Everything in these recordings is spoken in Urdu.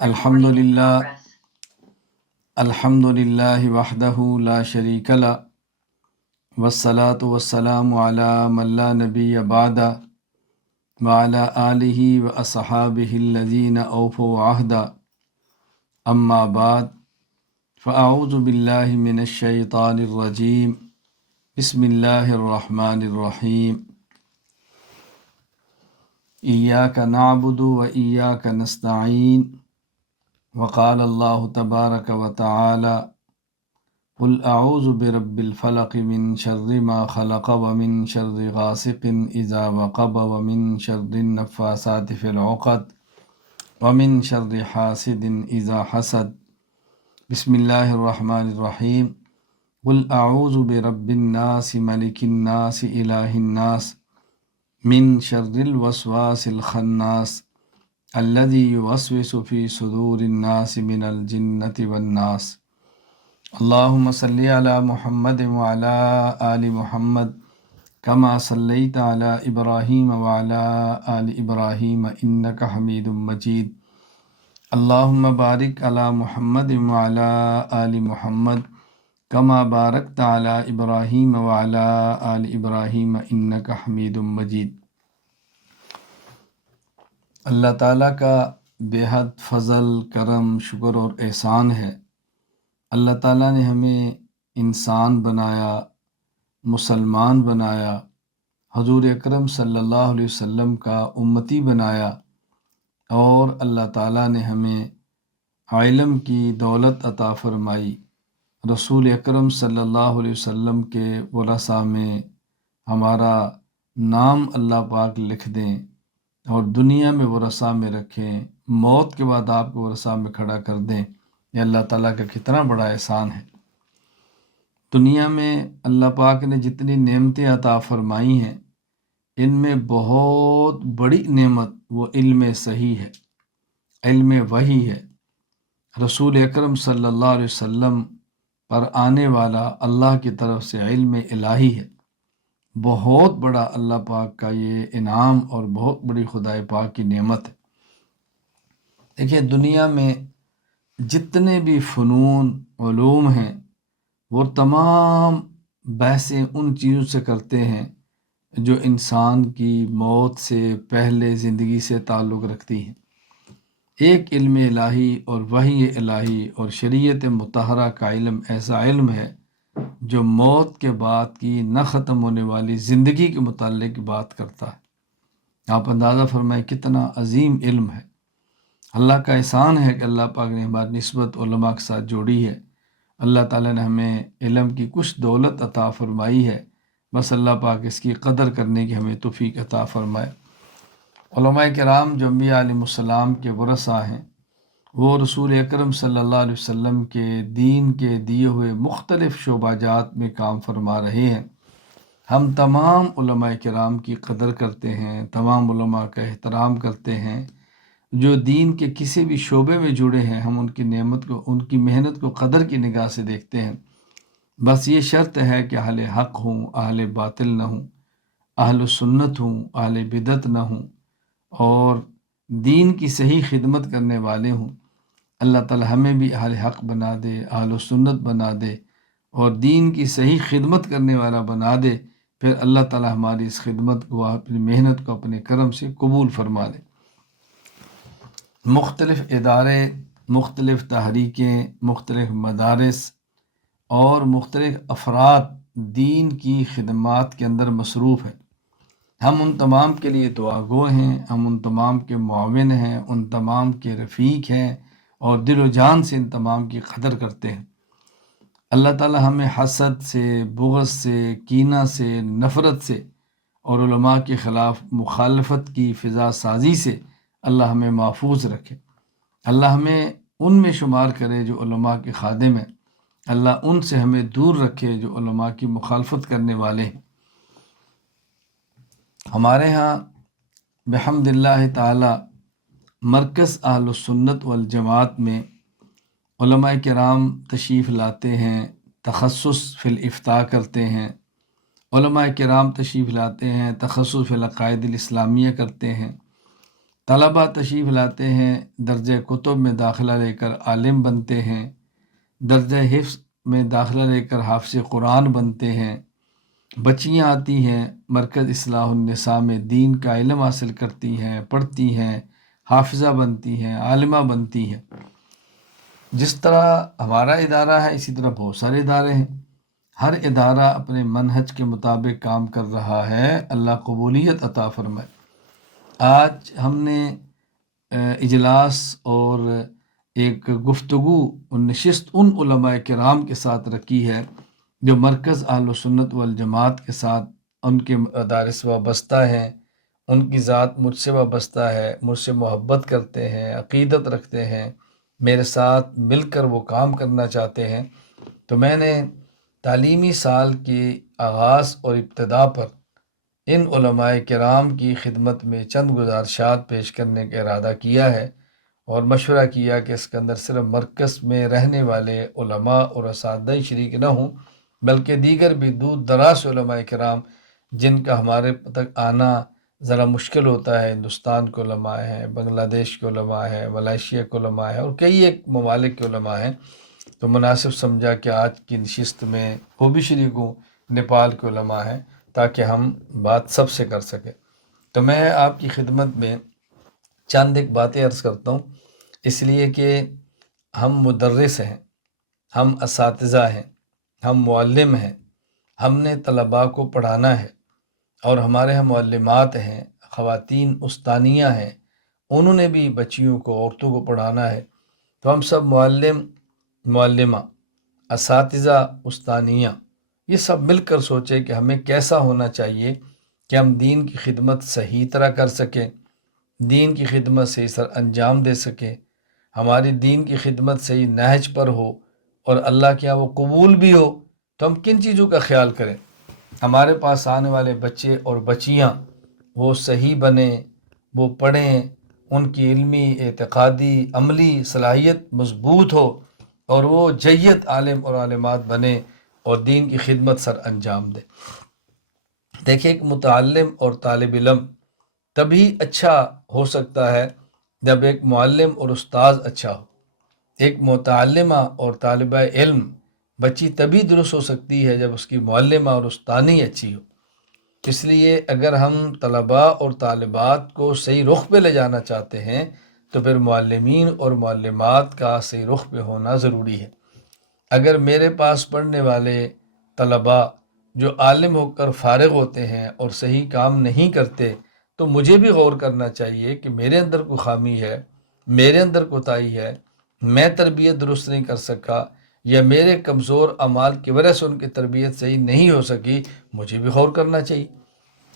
الحمد للہ وحدہ لا شریک لہ والصلاة والسلام علی من لا نبی بعدہ وعلی آلہ واصحابہ الذین اوفوا عہدہ اما بعد فاعوذ باللہ من الشیطان الرجیم بسم اللہ الرحمن الرحیم ایاک نعبد و ایاک نستعین وقال اللہ تبارک و تعالی قل اعوذ برب الفلق من شر ما خلق ومن شر غاسق اذا وقب ومن شر النفاثات في العقد ومن شر حاسد اذا حسد بسم اللہ الرحمن الرحیم قل اعوذ برب الناس ملک الناس الہ الناس من شر الوسواس الخناس الذي يوسوس في صدور الناس من الجنة والناس اللهم صل على محمد وعلى آل محمد كما صليت على إبراهيم وعلى آل إبراهيم إنك حميد مجيد اللهم بارك على محمد وعلى آل محمد كما باركت على إبراهيم وعلى آل إبراهيم إنك حميد مجيد۔ اللہ تعالیٰ کا بے حد فضل، کرم، شکر اور احسان ہے۔ اللہ تعالیٰ نے ہمیں انسان بنایا، مسلمان بنایا، حضور اکرم صلی اللہ علیہ وسلم کا امتی بنایا، اور اللہ تعالیٰ نے ہمیں علم کی دولت عطا فرمائی۔ رسول اکرم صلی اللہ علیہ وسلم کے ورثہ میں ہمارا نام اللہ پاک لکھ دیں اور دنیا میں ورثہ میں رکھیں، موت کے بعد آپ کو ورثہ میں کھڑا کر دیں۔ یہ اللہ تعالیٰ کا کتنا بڑا احسان ہے۔ دنیا میں اللہ پاک نے جتنی نعمتیں عطا فرمائی ہیں، ان میں بہت بڑی نعمت وہ علم صحیح ہے، علم وحی ہے۔ رسول اکرم صلی اللہ علیہ وسلم پر آنے والا اللہ کی طرف سے علم الہی ہے۔ بہت بڑا اللہ پاک کا یہ انعام اور بہت بڑی خدائے پاک کی نعمت ہے۔ دیکھیں، دنیا میں جتنے بھی فنون، علوم ہیں، وہ تمام بحثیں ان چیزوں سے کرتے ہیں جو انسان کی موت سے پہلے زندگی سے تعلق رکھتی ہیں۔ ایک علم الہی اور وحی الہی اور شریعت مطہرہ کا علم ایسا علم ہے جو موت کے بعد کی نہ ختم ہونے والی زندگی کے متعلق بات کرتا ہے۔ آپ اندازہ فرمائیں کتنا عظیم علم ہے۔ اللہ کا احسان ہے کہ اللہ پاک نے ہماری نسبت علماء کے ساتھ جوڑی ہے۔ اللہ تعالیٰ نے ہمیں علم کی کچھ دولت عطا فرمائی ہے، بس اللہ پاک اس کی قدر کرنے کی ہمیں توفیق عطا فرمائے۔ علماء کرام جو انبیاء علیہ السلام کے ورثہ ہیں، وہ رسول اکرم صلی اللہ علیہ وسلم کے دین کے دیے ہوئے مختلف شعبہ جات میں کام فرما رہے ہیں۔ ہم تمام علماء کرام کی قدر کرتے ہیں، تمام علماء کا احترام کرتے ہیں۔ جو دین کے کسی بھی شعبے میں جڑے ہیں، ہم ان کی نعمت کو، ان کی محنت کو قدر کی نگاہ سے دیکھتے ہیں۔ بس یہ شرط ہے کہ اہل حق ہوں، اہل باطل نہ ہوں، اہل سنت ہوں، اہل بدعت نہ ہوں، اور دین کی صحیح خدمت کرنے والے ہوں۔ اللہ تعالی ہمیں بھی اہل حق بنا دے، اہل سنت بنا دے، اور دین کی صحیح خدمت کرنے والا بنا دے۔ پھر اللہ تعالی ہماری اس خدمت کو، اپنی محنت کو اپنے کرم سے قبول فرما دے۔ مختلف ادارے، مختلف تحریکیں، مختلف مدارس اور مختلف افراد دین کی خدمات کے اندر مصروف ہیں۔ ہم ان تمام کے لیے دعا گو ہیں، ہم ان تمام کے معاون ہیں، ان تمام کے رفیق ہیں، اور دل و جان سے ان تمام کی قدر کرتے ہیں۔ اللہ تعالی ہمیں حسد سے، بغض سے، کینہ سے، نفرت سے اور علماء کے خلاف مخالفت کی فضا سازی سے اللہ ہمیں محفوظ رکھے۔ اللہ ہمیں ان میں شمار کرے جو علماء کے خادم ہیں۔ اللہ ان سے ہمیں دور رکھے جو علماء کی مخالفت کرنے والے ہیں۔ ہمارے ہاں بحمد اللہ تعالی مرکز اہل سنت والجماعت میں علماء کرام تشریف لاتے ہیں، تخصص فی الافتاء کرتے ہیں۔ علماء کرام تشریف لاتے ہیں، تخصص فی العقائد الاسلامیہ کرتے ہیں۔ طلبہ تشریف لاتے ہیں، درجہ کتب میں داخلہ لے کر عالم بنتے ہیں، درجہ حفظ میں داخلہ لے کر حافظ قرآن بنتے ہیں، بچیاں آتی ہیں مرکز اصلاح النساء میں دین کا علم حاصل کرتی ہیں، پڑھتی ہیں، حافظہ بنتی ہیں، عالمہ بنتی ہیں۔ جس طرح ہمارا ادارہ ہے اسی طرح بہت سارے ادارے ہیں، ہر ادارہ اپنے منہج کے مطابق کام کر رہا ہے، اللہ قبولیت عطا فرمائے۔ آج ہم نے اجلاس اور ایک گفتگو اور نشست ان علماء کرام کے ساتھ رکھی ہے جو مرکز اہل سنت والجماعت کے ساتھ ان کے مدارس وابستہ ہیں، ان کی ذات مجھ سے وابستہ ہے، مجھ سے محبت کرتے ہیں، عقیدت رکھتے ہیں، میرے ساتھ مل کر وہ کام کرنا چاہتے ہیں۔ تو میں نے تعلیمی سال کے آغاز اور ابتدا پر ان علماء کرام کی خدمت میں چند گزارشات پیش کرنے کا ارادہ کیا ہے، اور مشورہ کیا کہ اس کے اندر صرف مرکز میں رہنے والے علماء اور اساتذہ ہی شریک نہ ہوں، بلکہ دیگر بھی دور دراز علماء کرام جن کا ہمارے تک آنا ذرا مشکل ہوتا ہے، ہندوستان کے علماء ہیں، بنگلہ دیش کے علماء ہیں، ملائیشیا کے علماء ہیں، اور کئی ایک ممالک کے علماء ہیں، تو مناسب سمجھا کہ آج کی نشست میں وہ بھی شریک ہوں، نیپال کے علماء ہیں، تاکہ ہم بات سب سے کر سکیں۔ تو میں آپ کی خدمت میں چند ایک باتیں عرض کرتا ہوں، اس لیے کہ ہم مدرس ہیں، ہم اساتذہ ہیں، ہم معلم ہیں، ہم نے طلباء کو پڑھانا ہے، اور ہمارے ہم معلمات ہیں، خواتین استانیہ ہیں، انہوں نے بھی بچیوں کو، عورتوں کو پڑھانا ہے۔ تو ہم سب معلم، معلمہ، اساتذہ، استانیہ، یہ سب مل کر سوچے کہ ہمیں کیسا ہونا چاہیے کہ ہم دین کی خدمت صحیح طرح کر سکیں، دین کی خدمت صحیح سر انجام دے سکیں، ہماری دین کی خدمت صحیح نہج پر ہو اور اللہ کے یہاں وہ قبول بھی ہو۔ تو ہم کن چیزوں کا خیال کریں؟ ہمارے پاس آنے والے بچے اور بچیاں وہ صحیح بنیں، وہ پڑھیں، ان کی علمی، اعتقادی، عملی صلاحیت مضبوط ہو، اور وہ جید عالم اور عالمات بنے اور دین کی خدمت سر انجام دے۔ دیکھیں، ایک متعلم اور طالب علم تبھی اچھا ہو سکتا ہے جب ایک معلم اور استاذ اچھا ہو۔ ایک متعلمہ اور طالبہ علم بچی تبھی درست ہو سکتی ہے جب اس کی معلمہ اور استانی اچھی ہو۔ اس لیے اگر ہم طلباء اور طالبات کو صحیح رخ پہ لے جانا چاہتے ہیں تو پھر معلمین اور معلمات کا صحیح رخ پہ ہونا ضروری ہے۔ اگر میرے پاس پڑھنے والے طلباء جو عالم ہو کر فارغ ہوتے ہیں اور صحیح کام نہیں کرتے، تو مجھے بھی غور کرنا چاہیے کہ میرے اندر کوئی خامی ہے، میرے اندر کوتاہی ہے، میں تربیت درست نہیں کر سکا، یا میرے کمزور اعمال کی وجہ سے ان کی تربیت صحیح نہیں ہو سکی، مجھے بھی غور کرنا چاہیے۔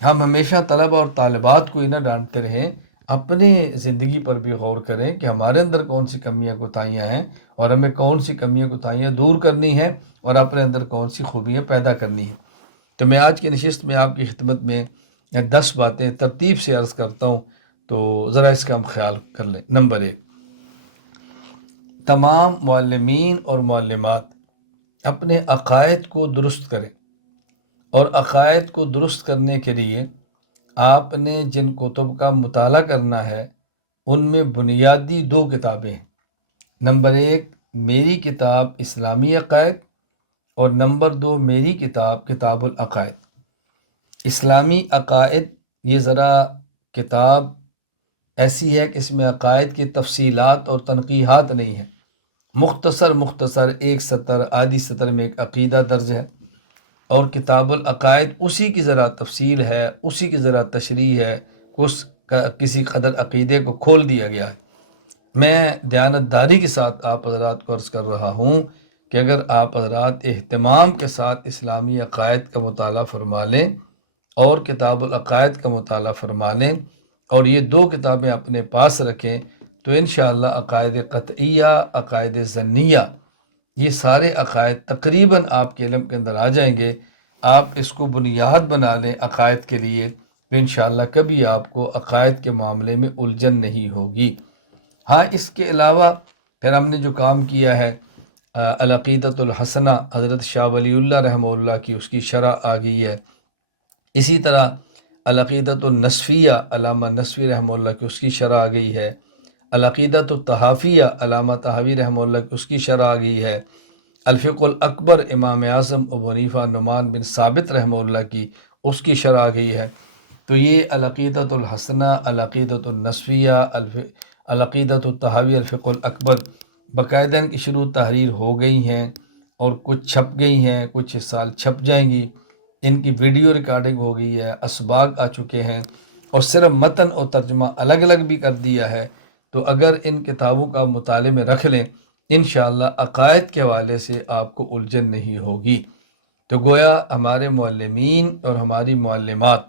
ہم ہمیشہ طلبہ اور طالبات کو ہی نہ ڈانٹتے رہیں، اپنے زندگی پر بھی غور کریں کہ ہمارے اندر کون سی کمیاں کوتاہیاں ہیں، اور ہمیں کون سی کمیاں کوتاہیاں دور کرنی ہیں، اور اپنے اندر کون سی خوبیاں پیدا کرنی ہیں۔ تو میں آج کی نشست میں آپ کی خدمت میں 10 باتیں ترتیب سے عرض کرتا ہوں، تو ذرا اس کا ہم خیال کر لیں۔ نمبر 1، تمام معلمین اور معلمات اپنے عقائد کو درست کریں، اور عقائد کو درست کرنے کے لیے آپ نے جن کتب کا مطالعہ کرنا ہے ان میں بنیادی 2 کتابیں ہیں۔ نمبر 1 میری کتاب اسلامی عقائد، اور نمبر 2 میری کتاب کتاب العقائد۔ اسلامی عقائد یہ ذرا کتاب ایسی ہے کہ اس میں عقائد کی تفصیلات اور تنقیحات نہیں ہیں، مختصر ایک سطر، آدھی سطر میں ایک عقیدہ درج ہے، اور کتاب العقائد اسی کی ذرا تفصیل ہے، اسی کی ذرا تشریح ہے، کسی قدر عقیدے کو کھول دیا گیا ہے۔ میں دیانتداری کے ساتھ آپ حضرات کو عرض کر رہا ہوں کہ اگر آپ حضرات اہتمام کے ساتھ اسلامی عقائد کا مطالعہ فرما لیں اور کتاب العقائد کا مطالعہ فرما لیں اور یہ 2 کتابیں اپنے پاس رکھیں، تو انشاءاللہ عقائد قطعیہ، عقائد ظنیہ، یہ سارے عقائد تقریباً آپ کے علم کے اندر آ جائیں گے۔ آپ اس کو بنیاد بنا لیں عقائد کے لیے، تو انشاءاللہ کبھی آپ کو عقائد کے معاملے میں الجھن نہیں ہوگی۔ ہاں، اس کے علاوہ پھر ہم نے جو کام کیا ہے، العقیدۃ الحسنہ حضرت شاہ ولی اللہ رحمہ اللہ کی، اس کی شرح آ گئی ہے۔ اسی طرح العقیدۃ النصفیہ علامہ نصفی رحمہ اللہ کی اس کی شرح آ گئی ہے، العقیدۃ الطحاویہ علامہ طحاوی رحمہ اللہ کی اس کی شرح آ گئی ہے، الفقہ الاکبر امام اعظم ابو حنیفہ نعمان بن ثابت رحمہ اللہ کی اس کی شرح آ گئی ہے۔ تو یہ العقیدۃ الحسنہ، العقیدۃ النصفیہ، العقیدۃ الطحاوی، الفقہ الاکبر باقاعدہ ان کی شروع تحریر ہو گئی ہیں اور کچھ چھپ گئی ہیں، کچھ اس سال چھپ جائیں گی، ان کی ویڈیو ریکارڈنگ ہو گئی ہے، اسباق آ چکے ہیں، اور صرف متن اور ترجمہ الگ الگ بھی کر دیا ہے۔ تو اگر ان کتابوں کا مطالعے میں رکھ لیں انشاءاللہ عقائد کے حوالے سے آپ کو الجھن نہیں ہوگی۔ تو گویا ہمارے معلمین اور ہماری معلمات،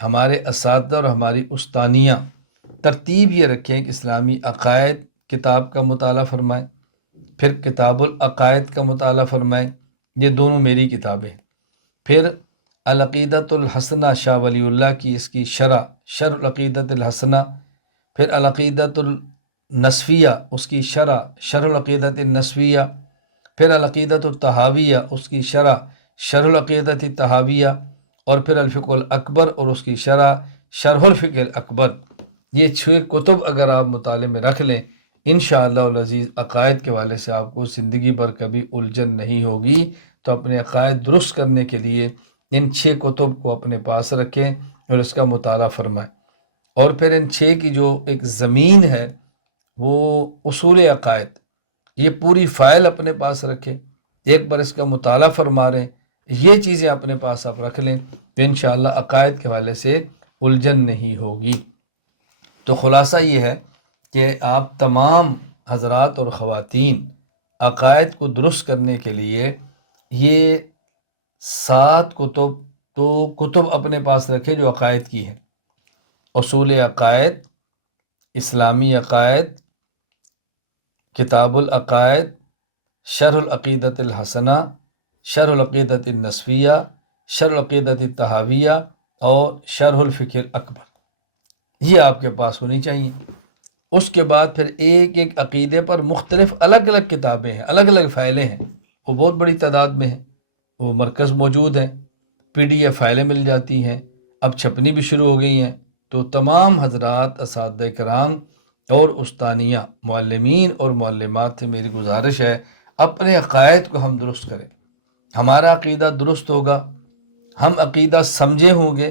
ہمارے اساتذہ اور ہماری استانیاں ترتیب یہ رکھیں کہ اسلامی عقائد کتاب کا مطالعہ فرمائیں، پھر کتاب العقائد کا مطالعہ فرمائیں، یہ دونوں میری کتابیں ہیں، پھر العقیدۃ الحسنہ شاہ ولی اللہ کی اس کی شرح العقیدۃ الحسنہ، پھر العقیدۃ النصفیہ اس کی شرح العقیدۃ النصفیہ، پھر العقیدۃ الطحاویہ اس کی شرح العقیدۃ الطحاویہ، اور پھر الفقہ الاکبر اور اس کی شرح الفقہ الاکبر۔ یہ 6 کتب اگر آپ مطالعے میں رکھ لیں انشاءاللہ العزیز عقائد کے حوالے سے آپ کو زندگی بھر کبھی الجھن نہیں ہوگی۔ تو اپنے عقائد درست کرنے کے لیے ان 6 کتب کو اپنے پاس رکھیں اور اس کا مطالعہ فرمائیں، اور پھر ان 6 کی جو ایک زمین ہے وہ اصول عقائد، یہ پوری فائل اپنے پاس رکھیں، ایک بار اس کا مطالعہ فرما رہے ہیں، یہ چیزیں اپنے پاس آپ رکھ لیں تو انشاءاللہ عقائد کے حوالے سے الجھن نہیں ہوگی۔ تو خلاصہ یہ ہے کہ آپ تمام حضرات اور خواتین عقائد کو درست کرنے کے لیے یہ 7 کتب اپنے پاس رکھیں جو عقائد کی ہیں: اصول عقائد، اسلامی عقائد، کتاب العقائد، شرح العقیدۃ الحسنہ، شرح العقیدۃ النصفیہ، شرح العقیدۃ الطحاویہ، اور شرح الفقہ الاکبر، یہ آپ کے پاس ہونی چاہیے۔ اس کے بعد پھر ایک ایک عقیدے پر مختلف الگ الگ کتابیں ہیں، الگ الگ فائلیں ہیں، وہ بہت بڑی تعداد میں ہیں، وہ مرکز موجود ہیں، PDF فائلیں مل جاتی ہیں، اب چھپنی بھی شروع ہو گئی ہیں۔ تو تمام حضرات اساتذہ کرام اور استانیہ، معلمین اور معلمات سے میری گزارش ہے اپنے عقائد کو ہم درست کریں۔ ہمارا عقیدہ درست ہوگا، ہم عقیدہ سمجھے ہوں گے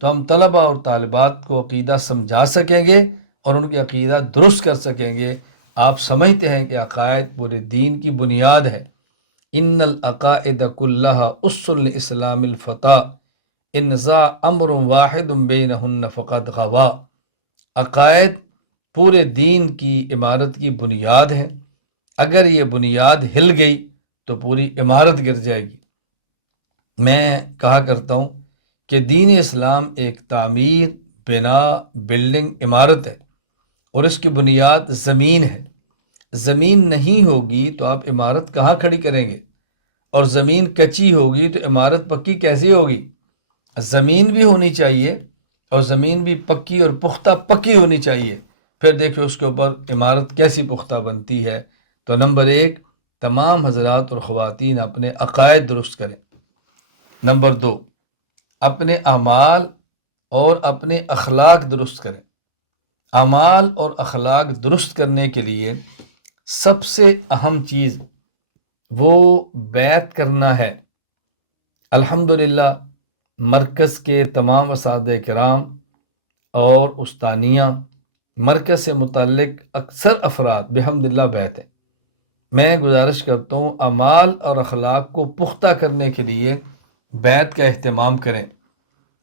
تو ہم طلبہ اور طالبات کو عقیدہ سمجھا سکیں گے اور ان کے عقیدہ درست کر سکیں گے۔ آپ سمجھتے ہیں کہ عقائد پورے دین کی بنیاد ہے۔ ان العقائد کلھا اس لاسلام الفتح ان ذا امر واحد بینہن فقد غوا۔ عقائد پورے دین کی عمارت کی بنیاد ہے، اگر یہ بنیاد ہل گئی تو پوری عمارت گر جائے گی۔ میں کہا کرتا ہوں کہ دین اسلام ایک تعمیر، بنا، بلڈنگ، عمارت ہے، اور اس کی بنیاد زمین ہے۔ زمین نہیں ہوگی تو آپ عمارت کہاں کھڑی کریں گے؟ اور زمین کچی ہوگی تو عمارت پکی کیسے ہوگی؟ زمین بھی ہونی چاہیے، اور زمین بھی پکی اور پختہ پکی ہونی چاہیے، پھر دیکھیں اس کے اوپر عمارت کیسی پختہ بنتی ہے۔ تو نمبر 1، تمام حضرات اور خواتین اپنے عقائد درست کریں۔ نمبر 2، اپنے اعمال اور اپنے اخلاق درست کریں۔ اعمال اور اخلاق درست کرنے کے لیے سب سے اہم چیز وہ بیعت کرنا ہے۔ الحمدللہ مرکز کے تمام اساتذہ کرام اور استانیہ، مرکز سے متعلق اکثر افراد بحمدللہ بیعت ہیں۔ میں گزارش کرتا ہوں اعمال اور اخلاق کو پختہ کرنے کے لیے بیعت کا اہتمام کریں۔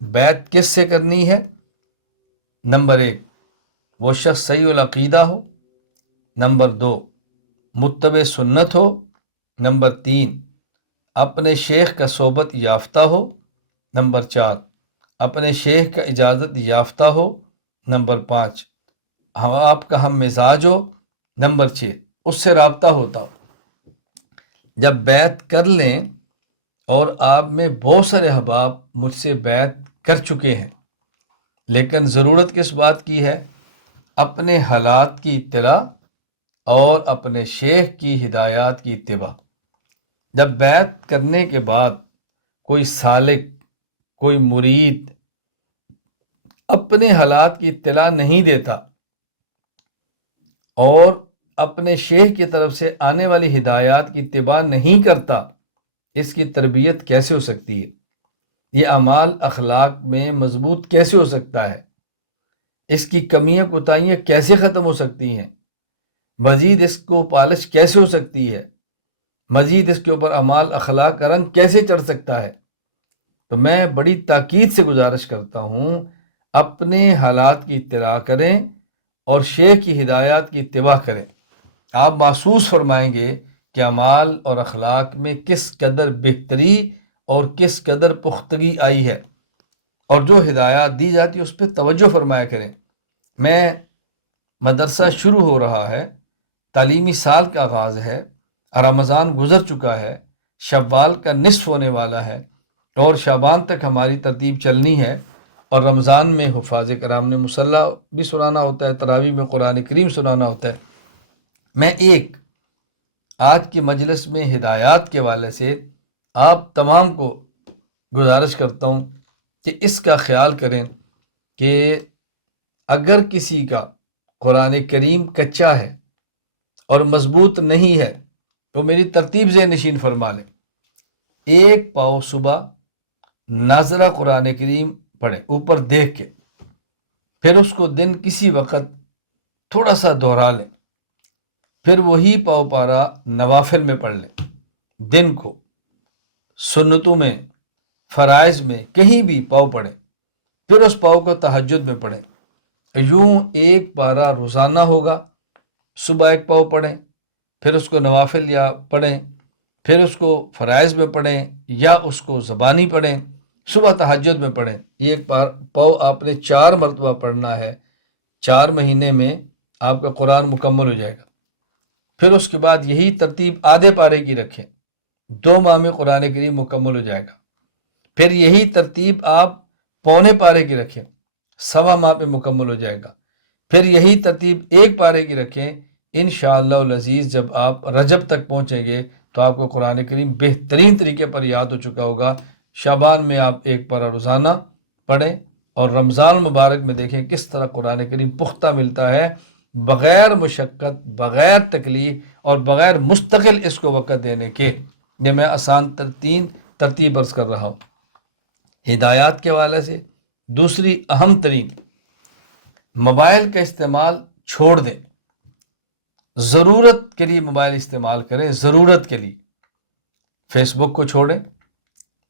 بیعت کس سے کرنی ہے؟ نمبر 1، وہ شخص صحیح العقیدہ ہو۔ نمبر 2، متبع سنت ہو۔ نمبر 3، اپنے شیخ کا صحبت یافتہ ہو۔ نمبر 4، اپنے شیخ کا اجازت یافتہ ہو۔ نمبر 5، آپ کا ہم مزاج ہو۔ نمبر 6، اس سے رابطہ ہوتا ہو۔ جب بیعت کر لیں، اور آپ میں بہت سارے احباب مجھ سے بیعت کر چکے ہیں، لیکن ضرورت کس بات کی ہے؟ اپنے حالات کی اطلاع اور اپنے شیخ کی ہدایات کی اتباع۔ جب بیعت کرنے کے بعد کوئی سالک، کوئی مرید اپنے حالات کی اطلاع نہیں دیتا اور اپنے شیخ کی طرف سے آنے والی ہدایات کی اتباع نہیں کرتا، اس کی تربیت کیسے ہو سکتی ہے؟ یہ اعمال اخلاق میں مضبوط کیسے ہو سکتا ہے؟ اس کی کمیاں کوتاہیاں کیسے ختم ہو سکتی ہیں؟ مزید اس کو پالش کیسے ہو سکتی ہے؟ مزید اس کے اوپر اعمال اخلاق کا رنگ کیسے چڑھ سکتا ہے؟ تو میں بڑی تاکید سے گزارش کرتا ہوں، اپنے حالات کی اطلاع کریں اور شیخ کی ہدایات کی اتباع کریں۔ آپ محسوس فرمائیں گے کہ اعمال اور اخلاق میں کس قدر بہتری اور کس قدر پختگی آئی ہے، اور جو ہدایات دی جاتی ہے اس پہ توجہ فرمایا کریں۔ میں مدرسہ شروع ہو رہا ہے، تعلیمی سال کا آغاز ہے، رمضان گزر چکا ہے، شوال کا نصف ہونے والا ہے اور شعبان تک ہماری ترتیب چلنی ہے، اور رمضان میں حفاظ کرام نے مصلی بھی سنانا ہوتا ہے، تراویح میں قرآن کریم سنانا ہوتا ہے۔ میں ایک آج کی مجلس میں ہدایات کے حوالے سے آپ تمام کو گزارش کرتا ہوں کہ اس کا خیال کریں کہ اگر کسی کا قرآن کریم کچا ہے اور مضبوط نہیں ہے تو میری ترتیب ذہن نشین فرما لیں۔ ایک پاؤ صبح ناظرہ قرآن کریم پڑھیں اوپر دیکھ کے، پھر اس کو دن کسی وقت تھوڑا سا دہرا لیں، پھر وہی پاؤ پارا نوافل میں پڑھ لیں، دن کو سنتوں میں فرائض میں کہیں بھی پاؤ پڑھیں، پھر اس پاؤ کو تہجد میں پڑھیں۔ یوں ایک پارا روزانہ ہوگا، صبح ایک پاؤ پڑھیں، پھر اس کو نوافل یا پڑھیں، پھر اس کو فرائض میں پڑھیں یا اس کو زبانی پڑھیں، صبح تہجد میں پڑھیں۔ یہ ایک پاؤ آپ نے 4 مرتبہ پڑھنا ہے، 4 مہینے میں آپ کا قرآن مکمل ہو جائے گا۔ پھر اس کے بعد یہی ترتیب آدھے پارے کی رکھیں، 2 ماہ میں قرآن کریم مکمل ہو جائے گا۔ پھر یہی ترتیب آپ پونے پارے کی رکھیں، 1.25 ماہ پہ مکمل ہو جائے گا۔ پھر یہی ترتیب 1 پارے کی رکھیں، انشاءاللہ العزیز جب آپ رجب تک پہنچیں گے تو آپ کو قرآن کریم بہترین طریقے پر یاد ہو چکا ہوگا۔ شعبان میں آپ 1 پارہ روزانہ پڑھیں، اور رمضان المبارک میں دیکھیں کس طرح قرآن کریم پختہ ملتا ہے، بغیر مشقت، بغیر تکلیف اور بغیر مستقل اس کو وقت دینے کے۔ یہ میں آسان ترتیب عرض کر رہا ہوں۔ ہدایات کے حوالے سے دوسری اہم ترین، موبائل کا استعمال چھوڑ دیں، ضرورت کے لیے موبائل استعمال کریں، ضرورت کے لیے۔ فیس بک کو چھوڑیں،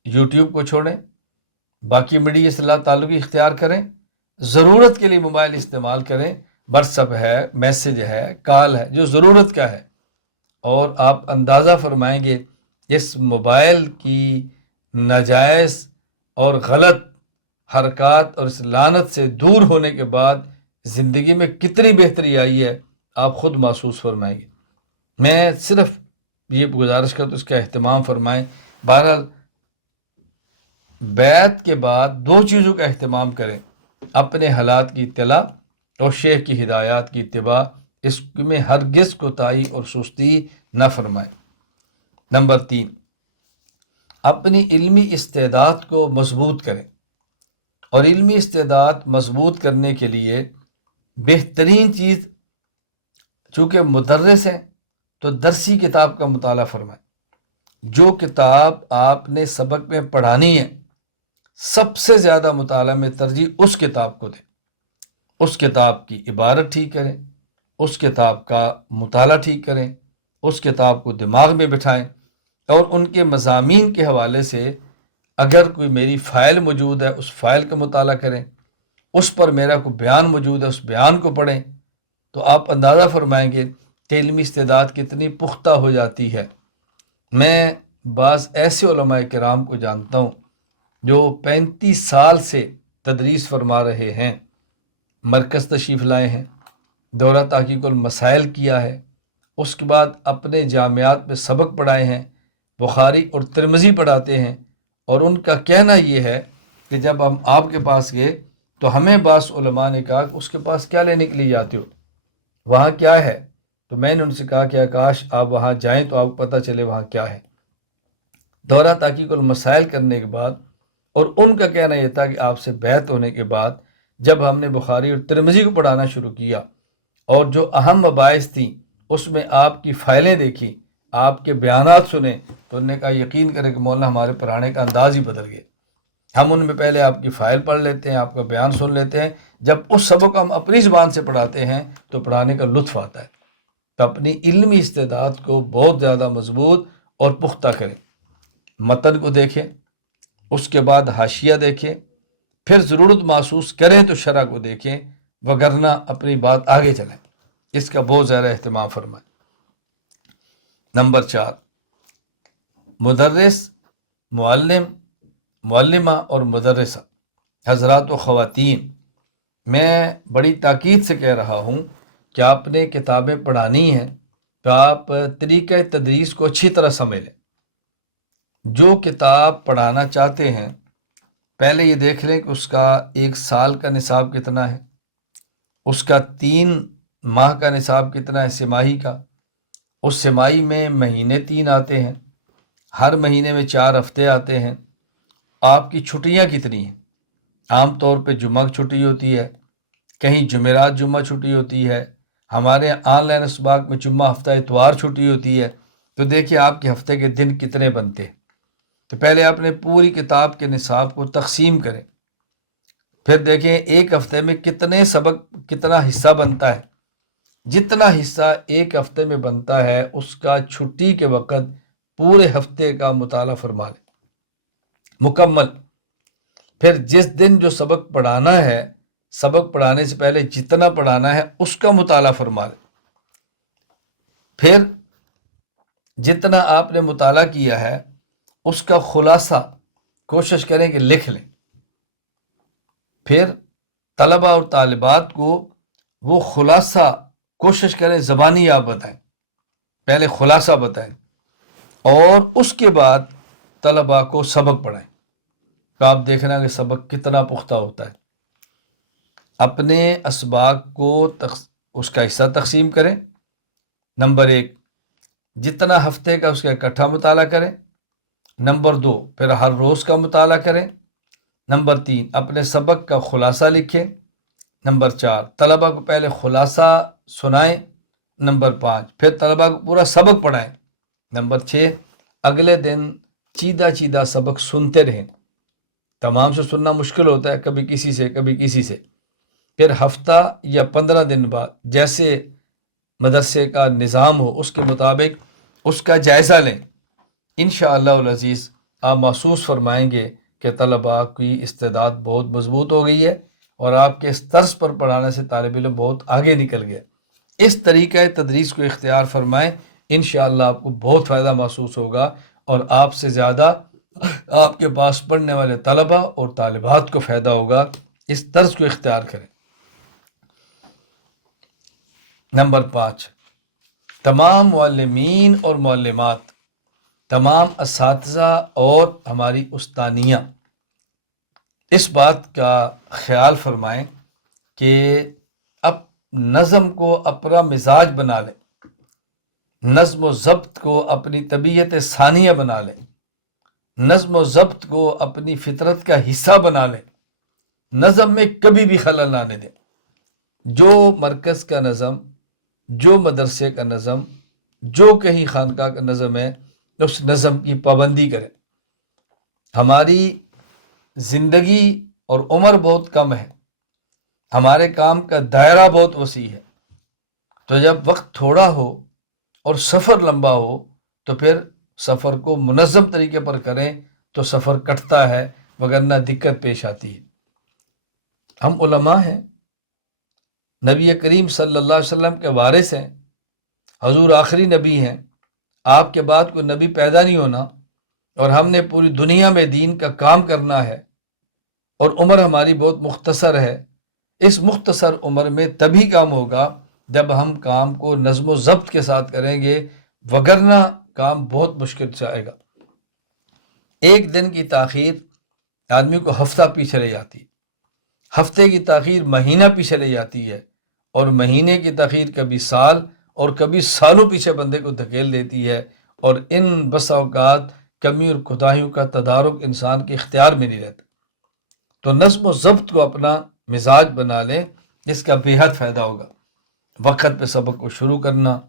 یوٹیوب کو چھوڑیں، باقی میڈیا سے اللہ تعلقی اختیار کریں، ضرورت کے لیے موبائل استعمال کریں۔ واٹس ایپ ہے، میسج ہے، کال ہے، جو ضرورت کا ہے۔ اور آپ اندازہ فرمائیں گے اس موبائل کی ناجائز اور غلط حرکات اور اس لعنت سے دور ہونے کے بعد زندگی میں کتنی بہتری آئی ہے، آپ خود محسوس فرمائیں گے۔ میں صرف یہ گزارش کرتا ہوں اس کا اہتمام فرمائیں۔ بہرحال بیعت کے بعد 2 چیزوں کا اہتمام کریں، اپنے حالات کی اطلاع اور شیخ کی ہدایات کی اتباع، اس میں ہرگز کوتاہی اور سستی نہ فرمائیں۔ نمبر 3، اپنی علمی استعداد کو مضبوط کریں، اور علمی استعداد مضبوط کرنے کے لیے بہترین چیز، چونکہ مدرس ہیں تو درسی کتاب کا مطالعہ فرمائیں۔ جو کتاب آپ نے سبق میں پڑھانی ہے، سب سے زیادہ مطالعہ میں ترجیح اس کتاب کو دیں، اس کتاب کی عبارت ٹھیک کریں، اس کتاب کا مطالعہ ٹھیک کریں، اس کتاب کو دماغ میں بٹھائیں، اور ان کے مضامین کے حوالے سے اگر کوئی میری فائل موجود ہے اس فائل کا مطالعہ کریں، اس پر میرا کوئی بیان موجود ہے اس بیان کو پڑھیں، تو آپ اندازہ فرمائیں گے کہ علمی استعداد کتنی پختہ ہو جاتی ہے۔ میں بعض ایسے علماء کرام کو جانتا ہوں جو 35 سال سے تدریس فرما رہے ہیں، مرکز تشریف لائے ہیں، دورہ تحقیق المسائل کیا ہے، اس کے بعد اپنے جامعات میں سبق پڑھائے ہیں، بخاری اور ترمذی پڑھاتے ہیں، اور ان کا کہنا یہ ہے کہ جب ہم آپ کے پاس گئے تو ہمیں بعض علماء نے کہا کہ اس کے پاس کیا لینے کے لیے جاتے ہو، وہاں کیا ہے؟ تو میں نے ان سے کہا کہ کاش آپ وہاں جائیں تو آپ کو پتہ چلے وہاں کیا ہے۔ دورہ تحقیق المسائل کرنے کے بعد، اور ان کا کہنا یہ تھا کہ آپ سے بیعت ہونے کے بعد جب ہم نے بخاری اور ترمذی کو پڑھانا شروع کیا اور جو اہم مباحث تھیں اس میں آپ کی فائلیں دیکھی، آپ کے بیانات سنے، تو انہوں نے کہا یقین کریں کہ مولانا ہمارے پڑھانے کا انداز ہی بدل گیا۔ ہم ان میں پہلے آپ کی فائل پڑھ لیتے ہیں، آپ کا بیان سن لیتے ہیں، جب اس سبق کو ہم اپنی زبان سے پڑھاتے ہیں تو پڑھانے کا لطف آتا ہے۔ تو اپنی علمی استعداد کو بہت زیادہ مضبوط اور پختہ کریں، متن کو دیکھیں، اس کے بعد حاشیہ دیکھیں، پھر ضرورت محسوس کریں تو شرح کو دیکھیں، وگرنہ اپنی بات آگے چلائیں۔ اس کا بہت زیادہ اہتمام فرمائیں۔ نمبر 4، مدرس، معلم، معلمہ اور مدرسہ حضرات و خواتین، میں بڑی تاکید سے کہہ رہا ہوں کہ آپ نے کتابیں پڑھانی ہیں تو آپ طریقہ تدریس کو اچھی طرح سمجھ لیں۔ جو کتاب پڑھانا چاہتے ہیں پہلے یہ دیکھ لیں کہ اس کا 1 سال کا نصاب کتنا ہے، اس کا 3 ماہ کا نصاب کتنا ہے سماہی کا، اس سماہی میں مہینے 3 آتے ہیں، ہر مہینے میں 4 ہفتے آتے ہیں، آپ کی چھٹیاں کتنی ہیں۔ عام طور پہ جمعہ کی چھٹی ہوتی ہے، کہیں جمعرات جمعہ چھٹی ہوتی ہے، ہمارے آن لائن اسباق میں جمعہ ہفتہ اتوار چھٹی ہوتی ہے۔ تو دیکھیے آپ کے ہفتے کے دن کتنے بنتے ہیں۔ تو پہلے آپ نے پوری کتاب کے نصاب کو تقسیم کریں، پھر دیکھیں ایک ہفتے میں کتنے سبق، کتنا حصہ بنتا ہے۔ جتنا حصہ ایک ہفتے میں بنتا ہے اس کا چھٹی کے وقت پورے ہفتے کا مطالعہ فرما لیں مکمل۔ پھر جس دن جو سبق پڑھانا ہے، سبق پڑھانے سے پہلے جتنا پڑھانا ہے اس کا مطالعہ فرما لیں۔ پھر جتنا آپ نے مطالعہ کیا ہے اس کا خلاصہ کوشش کریں کہ لکھ لیں۔ پھر طلبہ اور طالبات کو وہ خلاصہ کوشش کریں زبانی آپ بتائیں، پہلے خلاصہ بتائیں اور اس کے بعد طلبہ کو سبق پڑھائیں۔ تو آپ دیکھنا کہ سبق کتنا پختہ ہوتا ہے۔ اپنے اسباق کو اس کا حصہ تقسیم کریں۔ نمبر 1، جتنا ہفتے کا اس کا اکٹھا مطالعہ کریں۔ نمبر 2، پھر ہر روز کا مطالعہ کریں۔ نمبر 3، اپنے سبق کا خلاصہ لکھیں۔ نمبر 4، طلبہ کو پہلے خلاصہ سنائیں۔ نمبر 5، پھر طلبہ کو پورا سبق پڑھائیں۔ نمبر 6، اگلے دن چیدہ چیدہ سبق سنتے رہیں۔ تمام سے سننا مشکل ہوتا ہے، کبھی کسی سے کبھی کسی سے۔ پھر ہفتہ یا 15 دن بعد جیسے مدرسے کا نظام ہو اس کے مطابق اس کا جائزہ لیں۔ انشاءاللہ العزیز آپ محسوس فرمائیں گے کہ طلباء کی استعداد بہت مضبوط ہو گئی ہے اور آپ کے اس طرز پر پڑھانے سے طالب علم بہت آگے نکل گئے۔ اس طریقہ تدریس کو اختیار فرمائیں، انشاءاللہ آپ کو بہت فائدہ محسوس ہوگا اور آپ سے زیادہ آپ کے پاس پڑھنے والے طلبہ اور طالبات کو فائدہ ہوگا۔ اس طرز کو اختیار کریں۔ نمبر 5، تمام معلمین اور معلمات، تمام اساتذہ اور ہماری استانیاں اس بات کا خیال فرمائیں کہ اب نظم کو اپنا مزاج بنا لیں، نظم و ضبط کو اپنی طبیعت ثانیہ بنا لیں، نظم و ضبط کو اپنی فطرت کا حصہ بنا لیں، نظم میں کبھی بھی خلل نہ آنے دیں۔ جو مرکز کا نظم، جو مدرسے کا نظم، جو کہیں خانقاہ کا نظم ہے اس نظم کی پابندی کریں۔ ہماری زندگی اور عمر بہت کم ہے، ہمارے کام کا دائرہ بہت وسیع ہے، تو جب وقت تھوڑا ہو اور سفر لمبا ہو تو پھر سفر کو منظم طریقے پر کریں تو سفر کٹتا ہے، وگرنہ دقت پیش آتی ہے۔ ہم علماء ہیں، نبی کریم صلی اللہ علیہ وسلم کے وارث ہیں، حضور آخری نبی ہیں، آپ کے بعد کوئی نبی پیدا نہیں ہونا اور ہم نے پوری دنیا میں دین کا کام کرنا ہے اور عمر ہماری بہت مختصر ہے۔ اس مختصر عمر میں تبھی کام ہوگا جب ہم کام کو نظم و ضبط کے ساتھ کریں گے، وگرنہ کام بہت مشکل سے آئے گا۔ ایک دن کی تاخیر آدمی کو ہفتہ پیچھے لے جاتی ہے، ہفتے کی تاخیر مہینہ پیچھے لے جاتی ہے اور مہینے کی تاخیر کبھی سال اور کبھی سالوں پیچھے بندے کو دھکیل دیتی ہے، اور ان بسا اوقات کمی اور کوتاہیوں کا تدارک انسان کے اختیار میں نہیں رہتا۔ تو نظم و ضبط کو اپنا مزاج بنا لیں، اس کا بے حد فائدہ ہوگا۔ وقت پہ سبق کو شروع کرنا،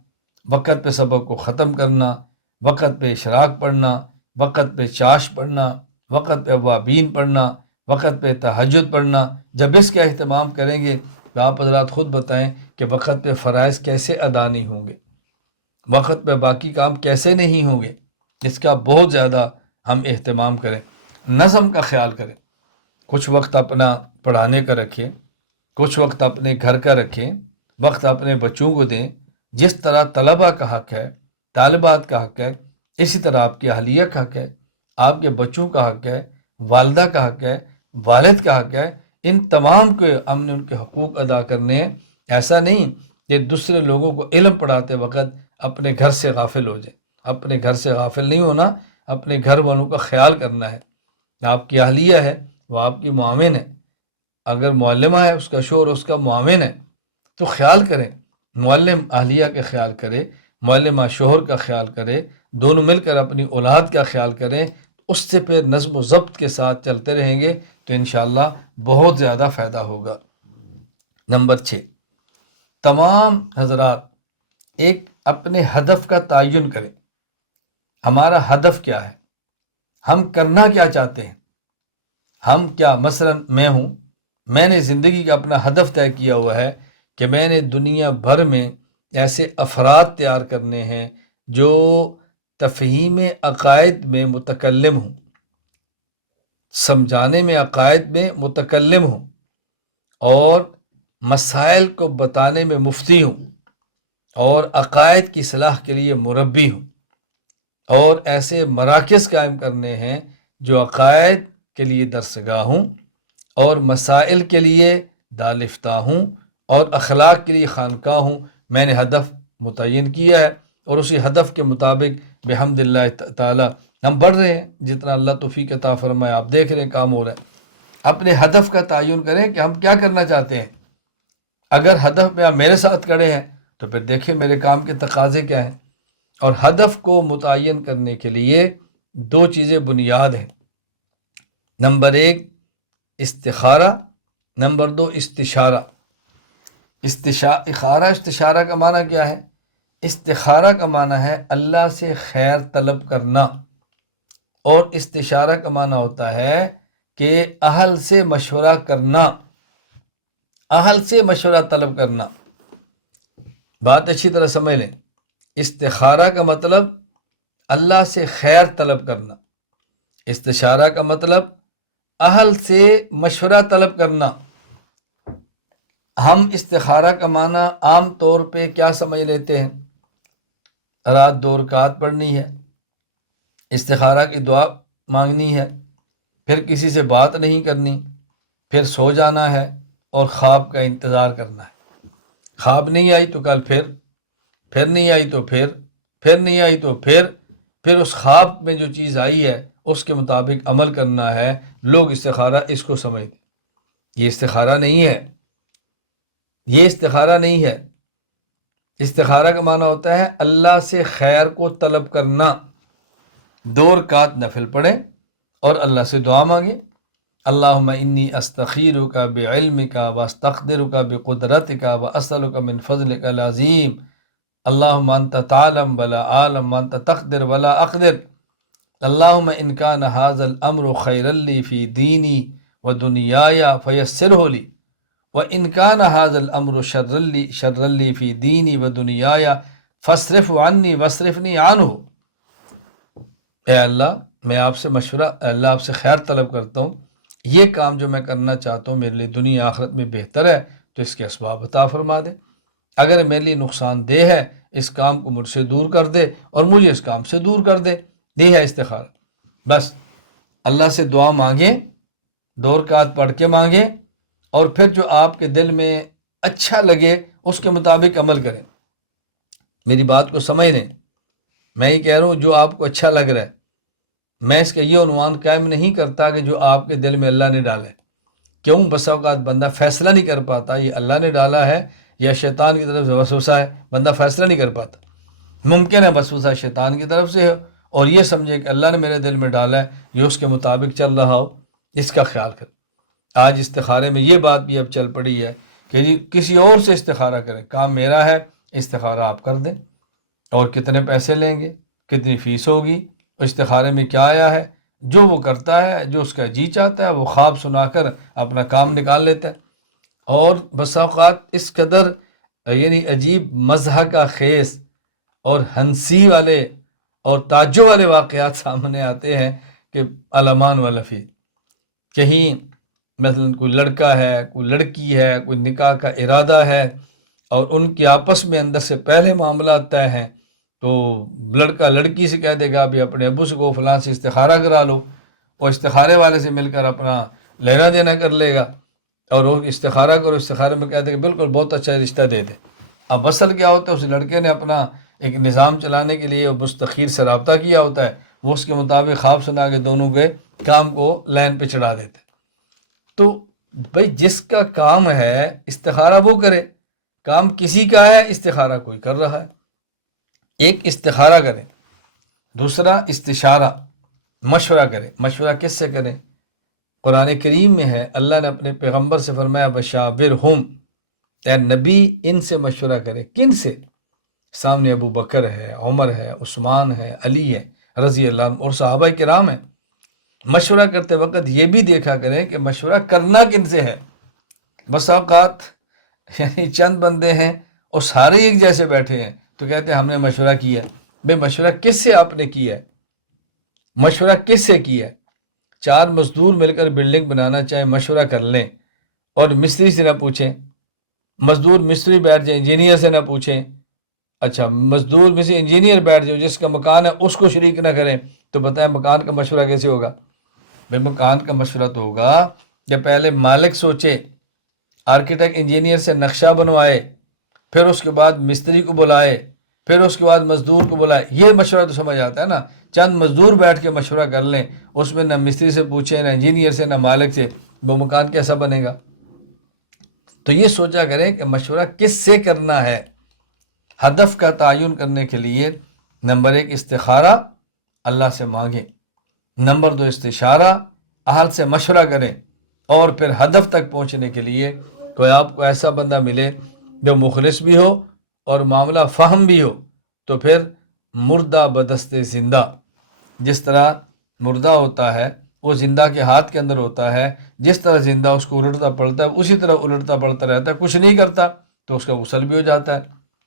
وقت پہ سبق کو ختم کرنا، وقت پہ اشراق پڑھنا، وقت پہ چاش پڑھنا، وقت پہ اوابین پڑھنا، وقت پہ تہجد پڑھنا۔ جب اس کا اہتمام کریں گے تو آپ حضرات خود بتائیں کہ وقت پہ فرائض کیسے ادا نہیں ہوں گے، وقت پہ باقی کام کیسے نہیں ہوں گے۔ اس کا بہت زیادہ ہم اہتمام کریں، نظم کا خیال کریں۔ کچھ وقت اپنا پڑھانے کا رکھیں، کچھ وقت اپنے گھر کا رکھیں، وقت اپنے بچوں کو دیں۔ جس طرح طلبہ کا حق ہے، طالبات کا حق ہے، اسی طرح آپ کی اہلیہ کا حق ہے، آپ کے بچوں کا حق ہے، والدہ کا حق ہے، والد کا حق ہے۔ ان تمام کو ہم نے ان کے حقوق ادا کرنے ہیں۔ ایسا نہیں کہ دوسرے لوگوں کو علم پڑھاتے وقت اپنے گھر سے غافل ہو جائیں۔ اپنے گھر سے غافل نہیں ہونا، اپنے گھر والوں کا خیال کرنا ہے۔ آپ کی اہلیہ ہے، وہ آپ کی معاون ہے۔ اگر معلمہ ہے، اس کا شوہر اس کا معاون ہے، تو خیال کریں، معلم اہلیہ کا خیال کرے، معلمہ شوہر کا خیال کرے، دونوں مل کر اپنی اولاد کا خیال کریں۔ اس سے پھر نظم و ضبط کے ساتھ چلتے رہیں گے تو انشاءاللہ بہت زیادہ فائدہ ہوگا۔ نمبر 6، تمام حضرات ایک اپنے ہدف کا تعین کریں۔ ہمارا ہدف کیا ہے؟ ہم کرنا کیا چاہتے ہیں؟ ہم کیا، مثلا میں نے زندگی کا اپنا ہدف طے کیا ہوا ہے کہ میں نے دنیا بھر میں ایسے افراد تیار کرنے ہیں جو تفہیم عقائد میں متکلم ہوں، سمجھانے میں عقائد میں متکلم ہوں، اور مسائل کو بتانے میں مفتی ہوں، اور عقائد کی اصلاح کے لیے مربی ہوں، اور ایسے مراکز قائم کرنے ہیں جو عقائد کے لیے درسگاہ ہوں، اور مسائل کے لیے دالفتہ ہوں، اور اخلاق کے لیے خانقاہ ہوں۔ میں نے ہدف متعین کیا ہے، اور اسی ہدف کے مطابق بحمد اللہ تعالی ہم بڑھ رہے ہیں۔ جتنا اللہ توفیق عطا فرمائے، آپ دیکھ رہے ہیں کام ہو رہا ہے۔ اپنے ہدف کا تعین کریں کہ ہم کیا کرنا چاہتے ہیں۔ اگر ہدف میں آپ میرے ساتھ کھڑے ہیں تو پھر دیکھیں میرے کام کے تقاضے کیا ہیں۔ اور ہدف کو متعین کرنے کے لیے 2 چیزیں بنیاد ہیں۔ نمبر 1 استخارہ، نمبر 2 استشارہ۔ استشارہ کا معنی کیا ہے؟ استخارہ کا معنی ہے اللہ سے خیر طلب کرنا، اور استشارہ کا معنی ہوتا ہے کہ اہل سے مشورہ کرنا، اہل سے مشورہ طلب کرنا۔ بات اچھی طرح سمجھ لیں، استخارہ کا مطلب اللہ سے خیر طلب کرنا، استشارہ کا مطلب اہل سے مشورہ طلب کرنا۔ ہم استخارہ کا معنی عام طور پہ کیا سمجھ لیتے ہیں؟ رات 2 رکعت پڑھنی ہے، استخارہ کی دعا مانگنی ہے، پھر کسی سے بات نہیں کرنی، پھر سو جانا ہے، اور خواب کا انتظار کرنا ہے۔ خواب نہیں آئی تو کل پھر نہیں آئی تو پھر نہیں آئی تو پھر اس خواب میں جو چیز آئی ہے اس کے مطابق عمل کرنا ہے۔ لوگ استخارہ اس کو سمجھتے، یہ استخارہ نہیں ہے، یہ استخارہ نہیں ہے۔ استخارہ کا معنی ہوتا ہے اللہ سے خیر کو طلب کرنا۔ 2 رکعت نفل پڑھیں اور اللہ سے دعا مانگیں، اللہم انی استخیرک بعلمک واستقدرک بقدرتک واسألک من فضلک العظیم، اللہم انت تعلم ولا اعلم وانت تقدر ولا اقدر، اللہم ان کان ھذا الامر خیرا لی فی دینی ودنیای فیسرہ لی، وَإِنْ كَانَ هَذَا الْأَمْرُ شَرًّا لِّي فِي دِينِي وَدُنْيَايَ فَاصْرِفْهُ عَنِّي وَاصْرِفْنِي عَنْهُ۔ اے اللہ، میں آپ سے مشورہ، اللہ آپ سے خیر طلب کرتا ہوں، یہ کام جو میں کرنا چاہتا ہوں میرے لیے دنیا آخرت میں بہتر ہے تو اس کے اسباب عطا فرما دے۔ اگر میرے لیے نقصان دہ ہے، اس کام کو مجھ سے دور کر دے اور مجھے اس کام سے دور کر دے۔ یہ ہے استخارہ۔ بس اللہ سے دعا مانگیں، 2 رکعت پڑھ کے مانگیں، اور پھر جو آپ کے دل میں اچھا لگے اس کے مطابق عمل کریں۔ میری بات کو سمجھ لیں، میں یہ کہہ رہا ہوں جو آپ کو اچھا لگ رہا ہے، میں اس کا یہ عنوان قائم نہیں کرتا کہ جو آپ کے دل میں اللہ نے ڈالا ہے۔ کیوں؟ بس اوقات بندہ فیصلہ نہیں کر پاتا یہ اللہ نے ڈالا ہے یا شیطان کی طرف سے وسوسہ ہے، بندہ فیصلہ نہیں کر پاتا۔ ممکن ہے وسوسہ شیطان کی طرف سے ہو اور یہ سمجھے کہ اللہ نے میرے دل میں ڈالا ہے، یہ اس کے مطابق چل رہا ہو، اس کا خیال کر۔ آج استخارے میں یہ بات بھی اب چل پڑی ہے کہ جی کسی اور سے استخارہ کریں، کام میرا ہے، استخارہ آپ کر دیں، اور کتنے پیسے لیں گے، کتنی فیس ہوگی، استخارے میں کیا آیا ہے، جو وہ کرتا ہے، جو اس کا جی چاہتا ہے وہ خواب سنا کر اپنا کام نکال لیتا ہے۔ اور بسا اوقات اس قدر یعنی عجیب مضحک کا خیز اور ہنسی والے اور تعجب والے واقعات سامنے آتے ہیں کہ علمان والفی، کہیں مثلا کوئی لڑکا ہے، کوئی لڑکی ہے، کوئی نکاح کا ارادہ ہے، اور ان کی آپس میں اندر سے پہلے معاملات طے ہیں، تو لڑکا لڑکی سے کہہ دے گا بھی اپنے ابو سے کو فلاں سے استخارہ کرا لو، اور استخارے والے سے مل کر اپنا لینا دینا کر لے گا، اور وہ استخارہ کرو، استخارے میں کہتے ہیں کہ بالکل بہت اچھا رشتہ دے دے۔ اب اصل کیا ہوتا ہے، اس لڑکے نے اپنا ایک نظام چلانے کے لیے مستخیر سے رابطہ کیا ہوتا ہے، وہ اس کے مطابق خواب سنا کے دونوں کے کام کو لائن پہ چڑھا دیتے۔ تو بھائی جس کا کام ہے استخارہ وہ کرے، کام کسی کا ہے، استخارہ کوئی کر رہا ہے۔ ایک استخارہ کرے، دوسرا استشارہ، مشورہ کرے۔ مشورہ کس سے کرے؟ قرآن کریم میں ہے، اللہ نے اپنے پیغمبر سے فرمایا بشاورہم، اے نبی ان سے مشورہ کرے۔ کن سے؟ سامنے ابو بکر ہے، عمر ہے، عثمان ہے، علی ہے رضی اللہ عنہ، اور صحابہ کرام ہیں۔ مشورہ کرتے وقت یہ بھی دیکھا کریں کہ مشورہ کرنا کن سے ہے۔ بس اوقات یعنی چند بندے ہیں اور سارے ایک جیسے بیٹھے ہیں تو کہتے ہیں ہم نے مشورہ کیا۔ بھئی مشورہ کس سے آپ نے کیا ہے؟ مشورہ کس سے کیا ہے؟ چار مزدور مل کر بلڈنگ بنانا چاہیں، مشورہ کر لیں، اور مستری سے نہ پوچھیں، مزدور مستری بیٹھ جائیں، انجینئر سے نہ پوچھیں، اچھا مزدور میں سے انجینئر بیٹھ جائے، جس کا مکان ہے اس کو شریک نہ کریں، تو بتائیں مکان کا مشورہ کیسے ہوگا؟ بھئی مکان کا مشورہ تو ہوگا کہ پہلے مالک سوچے، آرکیٹیکٹ انجینئر سے نقشہ بنوائے، پھر اس کے بعد مستری کو بلائے، پھر اس کے بعد مزدور کو بلائے۔ یہ مشورہ تو سمجھ آتا ہے نا۔ چند مزدور بیٹھ کے مشورہ کر لیں، اس میں نہ مستری سے پوچھیں، نہ انجینئر سے، نہ مالک سے، وہ مکان کیسا بنے گا؟ تو یہ سوچا کریں کہ مشورہ کس سے کرنا ہے۔ ہدف کا تعین کرنے کے لیے نمبر 1 استخارہ، اللہ سے مانگیں۔ نمبر 2 استشارہ، اہل سے مشورہ کریں، اور پھر ہدف تک پہنچنے کے لیے کوئی آپ کو ایسا بندہ ملے جو مخلص بھی ہو اور معاملہ فہم بھی ہو، تو پھر مردہ بدست زندہ، جس طرح مردہ ہوتا ہے وہ زندہ کے ہاتھ کے اندر ہوتا ہے، جس طرح زندہ اس کو الٹتا پڑتا ہے اسی طرح الٹتا پڑتا رہتا ہے، کچھ نہیں کرتا تو اس کا غسل بھی ہو جاتا ہے،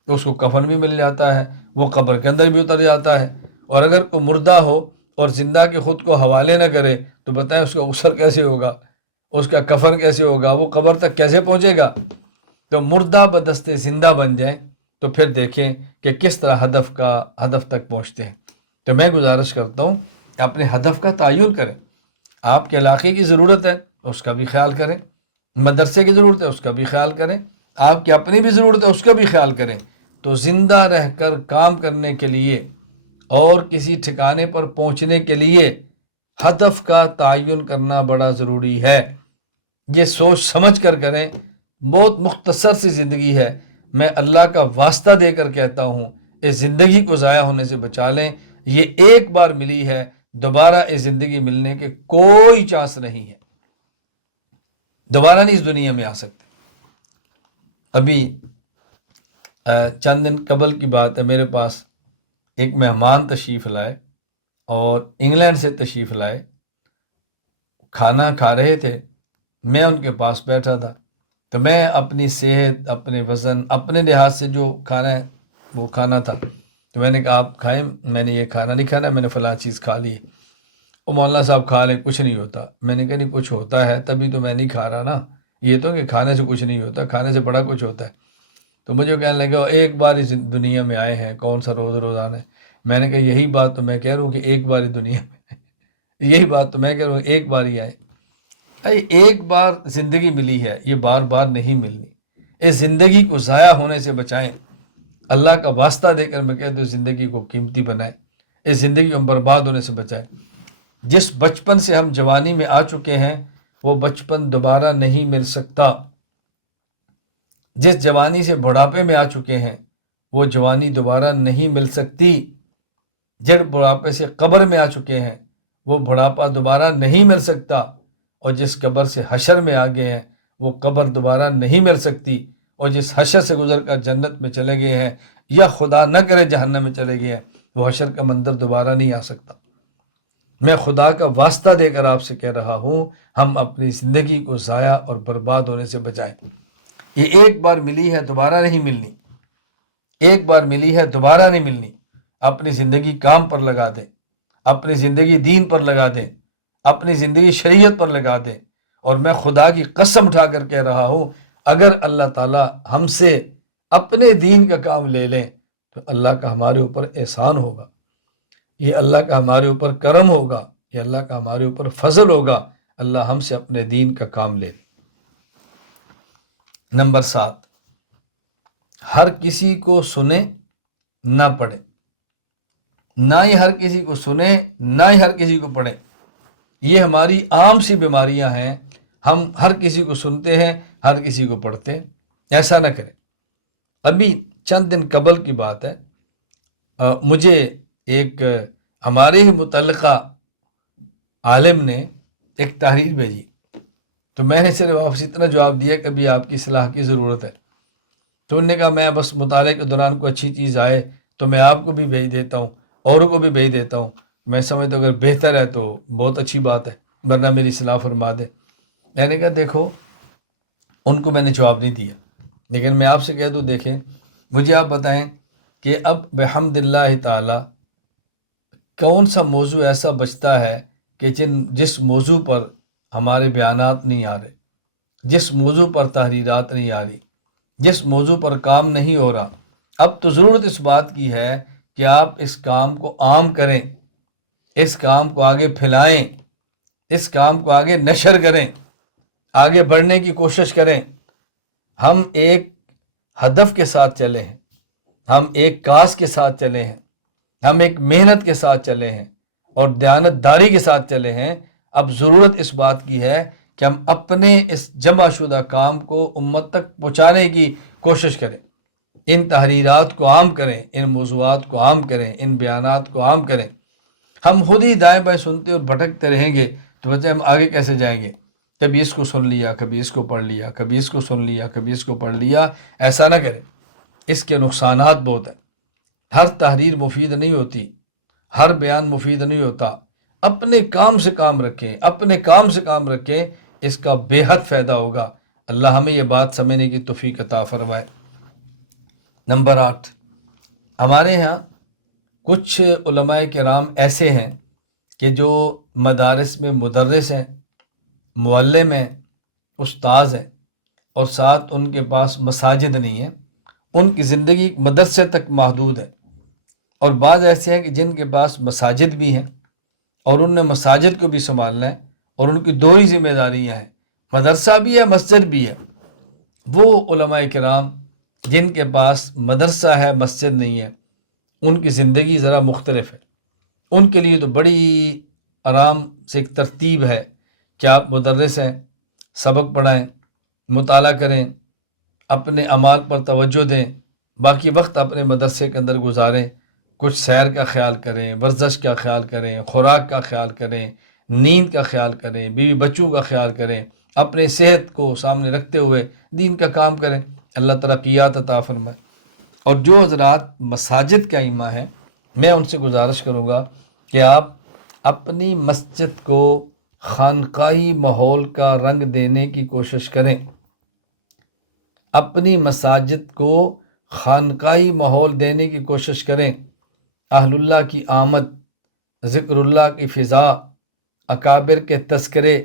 تو اس کو کفن بھی مل جاتا ہے، وہ قبر کے اندر بھی اتر جاتا ہے۔ اور اگر کوئی مردہ ہو اور زندہ کے خود کو حوالے نہ کرے تو بتائیں اس کا غسل کیسے ہوگا، اس کا کفن کیسے ہوگا، وہ قبر تک کیسے پہنچے گا؟ تو مردہ بدست زندہ بن جائیں تو پھر دیکھیں کہ کس طرح ہدف تک پہنچتے ہیں۔ تو میں گزارش کرتا ہوں کہ اپنے ہدف کا تعین کریں۔ آپ کے علاقے کی ضرورت ہے اس کا بھی خیال کریں، مدرسے کی ضرورت ہے اس کا بھی خیال کریں، آپ کی اپنی بھی ضرورت ہے اس کا بھی خیال کریں۔ تو زندہ رہ کر کام کرنے کے لیے اور کسی ٹھکانے پر پہنچنے کے لیے ہدف کا تعین کرنا بڑا ضروری ہے۔ یہ سوچ سمجھ کر کریں۔ بہت مختصر سی زندگی ہے، میں اللہ کا واسطہ دے کر کہتا ہوں اس زندگی کو ضائع ہونے سے بچا لیں۔ یہ ایک بار ملی ہے، دوبارہ اس زندگی ملنے کے کوئی چانس نہیں ہے، دوبارہ نہیں اس دنیا میں آ سکتے۔ ابھی چند دن قبل کی بات ہے، میرے پاس ایک مہمان تشریف لائے اور انگلینڈ سے تشریف لائے، کھانا کھا رہے تھے، میں ان کے پاس بیٹھا تھا، تو میں اپنی صحت، اپنے وزن، اپنے لحاظ سے جو کھانا ہے وہ کھانا تھا، تو میں نے کہا آپ کھائیں، میں نے یہ کھانا نہیں کھانا، میں نے فلاں چیز کھا لی۔ وہ مولانا صاحب کھا لیں، کچھ نہیں ہوتا۔ میں نے کہا نہیں کچھ ہوتا ہے تبھی تو میں نہیں کھا رہا نا، یہ تو کہ کھانے سے کچھ نہیں ہوتا، کھانے سے بڑا کچھ ہوتا ہے۔ تو مجھے کہنے لگا ایک بار اس دنیا میں آئے ہیں، کون سا روزانہ ہے؟ میں نے کہا یہی بات تو میں کہہ رہا ہوں کہ ایک بار ہی دنیا میں یہی بات تو میں کہہ رہا ہوں ایک بار ہی آئے۔ ایک بار زندگی ملی ہے، یہ بار بار نہیں ملنی۔ اس زندگی کو ضائع ہونے سے بچائیں، اللہ کا واسطہ دے کر میں کہتا ہوں زندگی کو قیمتی بنائیں، اس زندگی کو ہم برباد ہونے سے بچائیں۔ جس بچپن سے ہم جوانی میں آ چکے ہیں وہ بچپن دوبارہ نہیں مل سکتا، جس جوانی سے بڑھاپے میں آ چکے ہیں وہ جوانی دوبارہ نہیں مل سکتی، جس بڑھاپے سے قبر میں آ چکے ہیں وہ بڑھاپا دوبارہ نہیں مل سکتا، اور جس قبر سے حشر میں آ گئے ہیں وہ قبر دوبارہ نہیں مل سکتی، اور جس حشر سے گزر کر جنت میں چلے گئے ہیں یا خدا نہ کرے جہنم میں چلے گئے ہیں، وہ حشر کا منظر دوبارہ نہیں آ سکتا۔ میں خدا کا واسطہ دے کر آپ سے کہہ رہا ہوں، ہم اپنی زندگی کو ضائع اور برباد ہونے سے بچائیں۔ یہ ایک بار ملی ہے، دوبارہ نہیں ملنی، ایک بار ملی ہے، دوبارہ نہیں ملنی۔ اپنی زندگی کام پر لگا دیں، اپنی زندگی دین پر لگا دیں، اپنی زندگی شریعت پر لگا دیں۔ اور میں خدا کی قسم اٹھا کر کہہ رہا ہوں، اگر اللہ تعالیٰ ہم سے اپنے دین کا کام لے لیں تو اللہ کا ہمارے اوپر احسان ہوگا، یہ اللہ کا ہمارے اوپر کرم ہوگا، یہ اللہ کا ہمارے اوپر فضل ہوگا، اللہ ہم سے اپنے دین کا کام لے لے۔ نمبر 7، ہر کسی کو سنے نہ پڑھے، نہ ہی ہر کسی کو سنے نہ ہی ہر کسی کو پڑھے۔ یہ ہماری عام سی بیماریاں ہیں، ہم ہر کسی کو سنتے ہیں، ہر کسی کو پڑھتے ہیں۔ ایسا نہ کریں۔ ابھی چند دن قبل کی بات ہے، مجھے ایک ہمارے ہی متعلقہ عالم نے ایک تحریر بھیجی، تو میں نے صرف واپس اتنا جواب دیا کہ ابھی آپ کی اصلاح کی ضرورت ہے۔ تو انہوں نے کہا میں بس مطالعے کے دوران کوئی اچھی چیز آئے تو میں آپ کو بھی بھیج دیتا ہوں، اوروں کو بھی بھیج دیتا ہوں۔ میں سمجھتا ہوں اگر بہتر ہے تو بہت اچھی بات ہے، ورنہ میری اصلاح فرما دے۔ میں نے کہا دیکھو، ان کو میں نے جواب نہیں دیا، لیکن میں آپ سے کہہ دوں، دیکھیں مجھے آپ بتائیں کہ اب بحمد اللہ تعالی کون سا موضوع ایسا بچتا ہے کہ جس موضوع پر ہمارے بیانات نہیں آ رہے، جس موضوع پر تحریرات نہیں آ رہی، جس موضوع پر کام نہیں ہو رہا۔ اب تو ضرورت اس بات کی ہے کہ آپ اس کام کو عام کریں، اس کام کو آگے پھیلائیں، اس کام کو آگے نشر کریں، آگے بڑھنے کی کوشش کریں۔ ہم ایک ہدف کے ساتھ چلے ہیں، ہم ایک کاز کے ساتھ چلے ہیں، ہم ایک محنت کے ساتھ چلے ہیں اور دیانت داری کے ساتھ چلے ہیں۔ اب ضرورت اس بات کی ہے کہ ہم اپنے اس جمع شدہ کام کو امت تک پہنچانے کی کوشش کریں، ان تحریرات کو عام کریں، ان موضوعات کو عام کریں، ان بیانات کو عام کریں۔ ہم خود ہی دائیں بائیں سنتے اور بھٹکتے رہیں گے تو بچے ہم آگے کیسے جائیں گے؟ کبھی اس کو سن لیا، کبھی اس کو پڑھ لیا، کبھی اس کو سن لیا، کبھی اس کو پڑھ لیا۔ ایسا نہ کریں، اس کے نقصانات بہت ہیں۔ ہر تحریر مفید نہیں ہوتی، ہر بیان مفید نہیں ہوتا۔ اپنے کام سے کام رکھیں، اپنے کام سے کام رکھیں، اس کا بے حد فائدہ ہوگا۔ اللہ ہمیں یہ بات سمجھنے کی توفیق عطا فرمائے۔ نمبر 8، ہمارے ہاں کچھ علماء کرام ایسے ہیں کہ جو مدارس میں مدرس ہیں، معلم ہیں، استاذ ہیں، اور ساتھ ان کے پاس مساجد نہیں ہیں، ان کی زندگی مدرسے تک محدود ہے۔ اور بعض ایسے ہیں کہ جن کے پاس مساجد بھی ہیں اور ان نے مساجد کو بھی سنبھالنا ہے، اور ان کی دو ہی ذمہ داریاں ہیں، مدرسہ بھی ہے، مسجد بھی ہے۔ وہ علماء کرام جن کے پاس مدرسہ ہے، مسجد نہیں ہے، ان کی زندگی ذرا مختلف ہے۔ ان کے لیے تو بڑی آرام سے ایک ترتیب ہے کہ آپ مدرس ہیں، سبق پڑھائیں، مطالعہ کریں، اپنے اعمال پر توجہ دیں، باقی وقت اپنے مدرسے کے اندر گزاریں، کچھ سیر کا خیال کریں، ورزش کا خیال کریں، خوراک کا خیال کریں، نیند کا خیال کریں، بیوی بچوں کا خیال کریں، اپنے صحت کو سامنے رکھتے ہوئے دین کا کام کریں۔ اللہ ترقیات عطا فرمائے۔ اور جو حضرات مساجد کا ائمہ ہیں، میں ان سے گزارش کروں گا کہ آپ اپنی مسجد کو خانقاہی ماحول کا رنگ دینے کی کوشش کریں، اپنی مساجد کو خانقاہی ماحول دینے کی کوشش کریں۔ اہل اللہ کی آمد، ذکر اللہ کی فضا، اکابر کے تذکرے،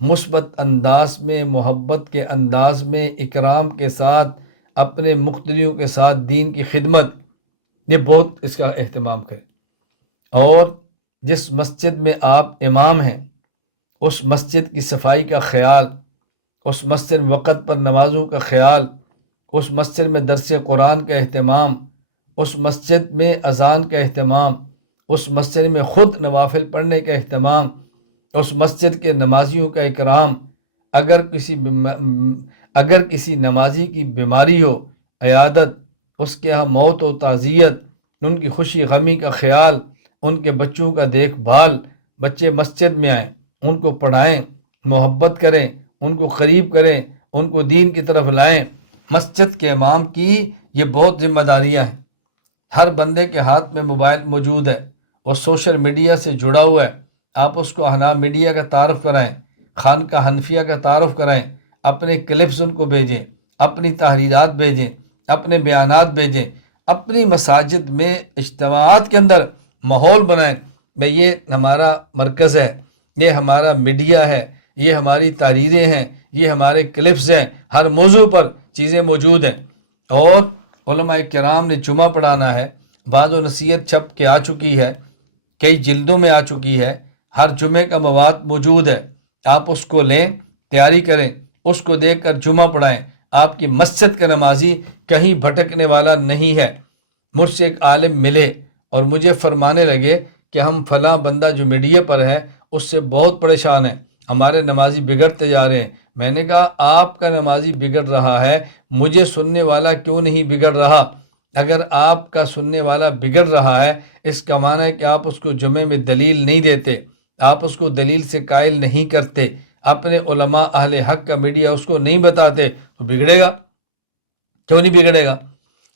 مثبت انداز میں، محبت کے انداز میں، اکرام کے ساتھ، اپنے مقتدیوں کے ساتھ دین کی خدمت، یہ بہت اس کا اہتمام کریں۔ اور جس مسجد میں آپ امام ہیں، اس مسجد کی صفائی کا خیال، اس مسجد میں وقت پر نمازوں کا خیال، اس مسجد میں درس قرآن کا اہتمام، اس مسجد میں اذان کا اہتمام، اس مسجد میں خود نوافل پڑھنے کا اہتمام، اس مسجد کے نمازیوں کا اکرام۔ اگر کسی نمازی کی بیماری ہو، عیادت، اس کے ہاں موت و تعزیت، ان کی خوشی غمی کا خیال، ان کے بچوں کا دیکھ بھال، بچے مسجد میں آئیں، ان کو پڑھائیں، محبت کریں، ان کو قریب کریں، ان کو دین کی طرف لائیں۔ مسجد کے امام کی یہ بہت ذمہ داریاں ہیں۔ ہر بندے کے ہاتھ میں موبائل موجود ہے، وہ سوشل میڈیا سے جڑا ہوا ہے۔ آپ اس کو احناف میڈیا کا تعارف کرائیں، خانقاہ حنفیہ کا تعارف کرائیں، اپنے کلپس ان کو بھیجیں، اپنی تحریرات بھیجیں، اپنے بیانات بھیجیں، اپنی مساجد میں اجتماعات کے اندر ماحول بنائیں۔ بھئی یہ ہمارا مرکز ہے، یہ ہمارا میڈیا ہے، یہ ہماری تحریریں ہیں، یہ ہمارے کلپس ہیں، ہر موضوع پر چیزیں موجود ہیں۔ اور علماء کرام نے جمعہ پڑھانا ہے، بعض و نصیحت چھپ کے آ چکی ہے، کئی جلدوں میں آ چکی ہے، ہر جمعے کا مواد موجود ہے۔ آپ اس کو لیں، تیاری کریں، اس کو دیکھ کر جمعہ پڑھائیں۔ آپ کی مسجد کا نمازی کہیں بھٹکنے والا نہیں ہے۔ مجھ سے ایک عالم ملے اور مجھے فرمانے لگے کہ ہم فلاں بندہ جو میڈیا پر ہے اس سے بہت پریشان ہیں، ہمارے نمازی بگڑتے جا رہے ہیں۔ میں نے کہا آپ کا نمازی بگڑ رہا ہے، مجھے سننے والا کیوں نہیں بگڑ رہا؟ اگر آپ کا سننے والا بگڑ رہا ہے، اس کا معنی ہے کہ آپ اس کو جمعے میں دلیل نہیں دیتے، آپ اس کو دلیل سے قائل نہیں کرتے، اپنے علماء اہل حق کا میڈیا اس کو نہیں بتاتے، تو بگڑے گا؟ کیوں نہیں بگڑے گا؟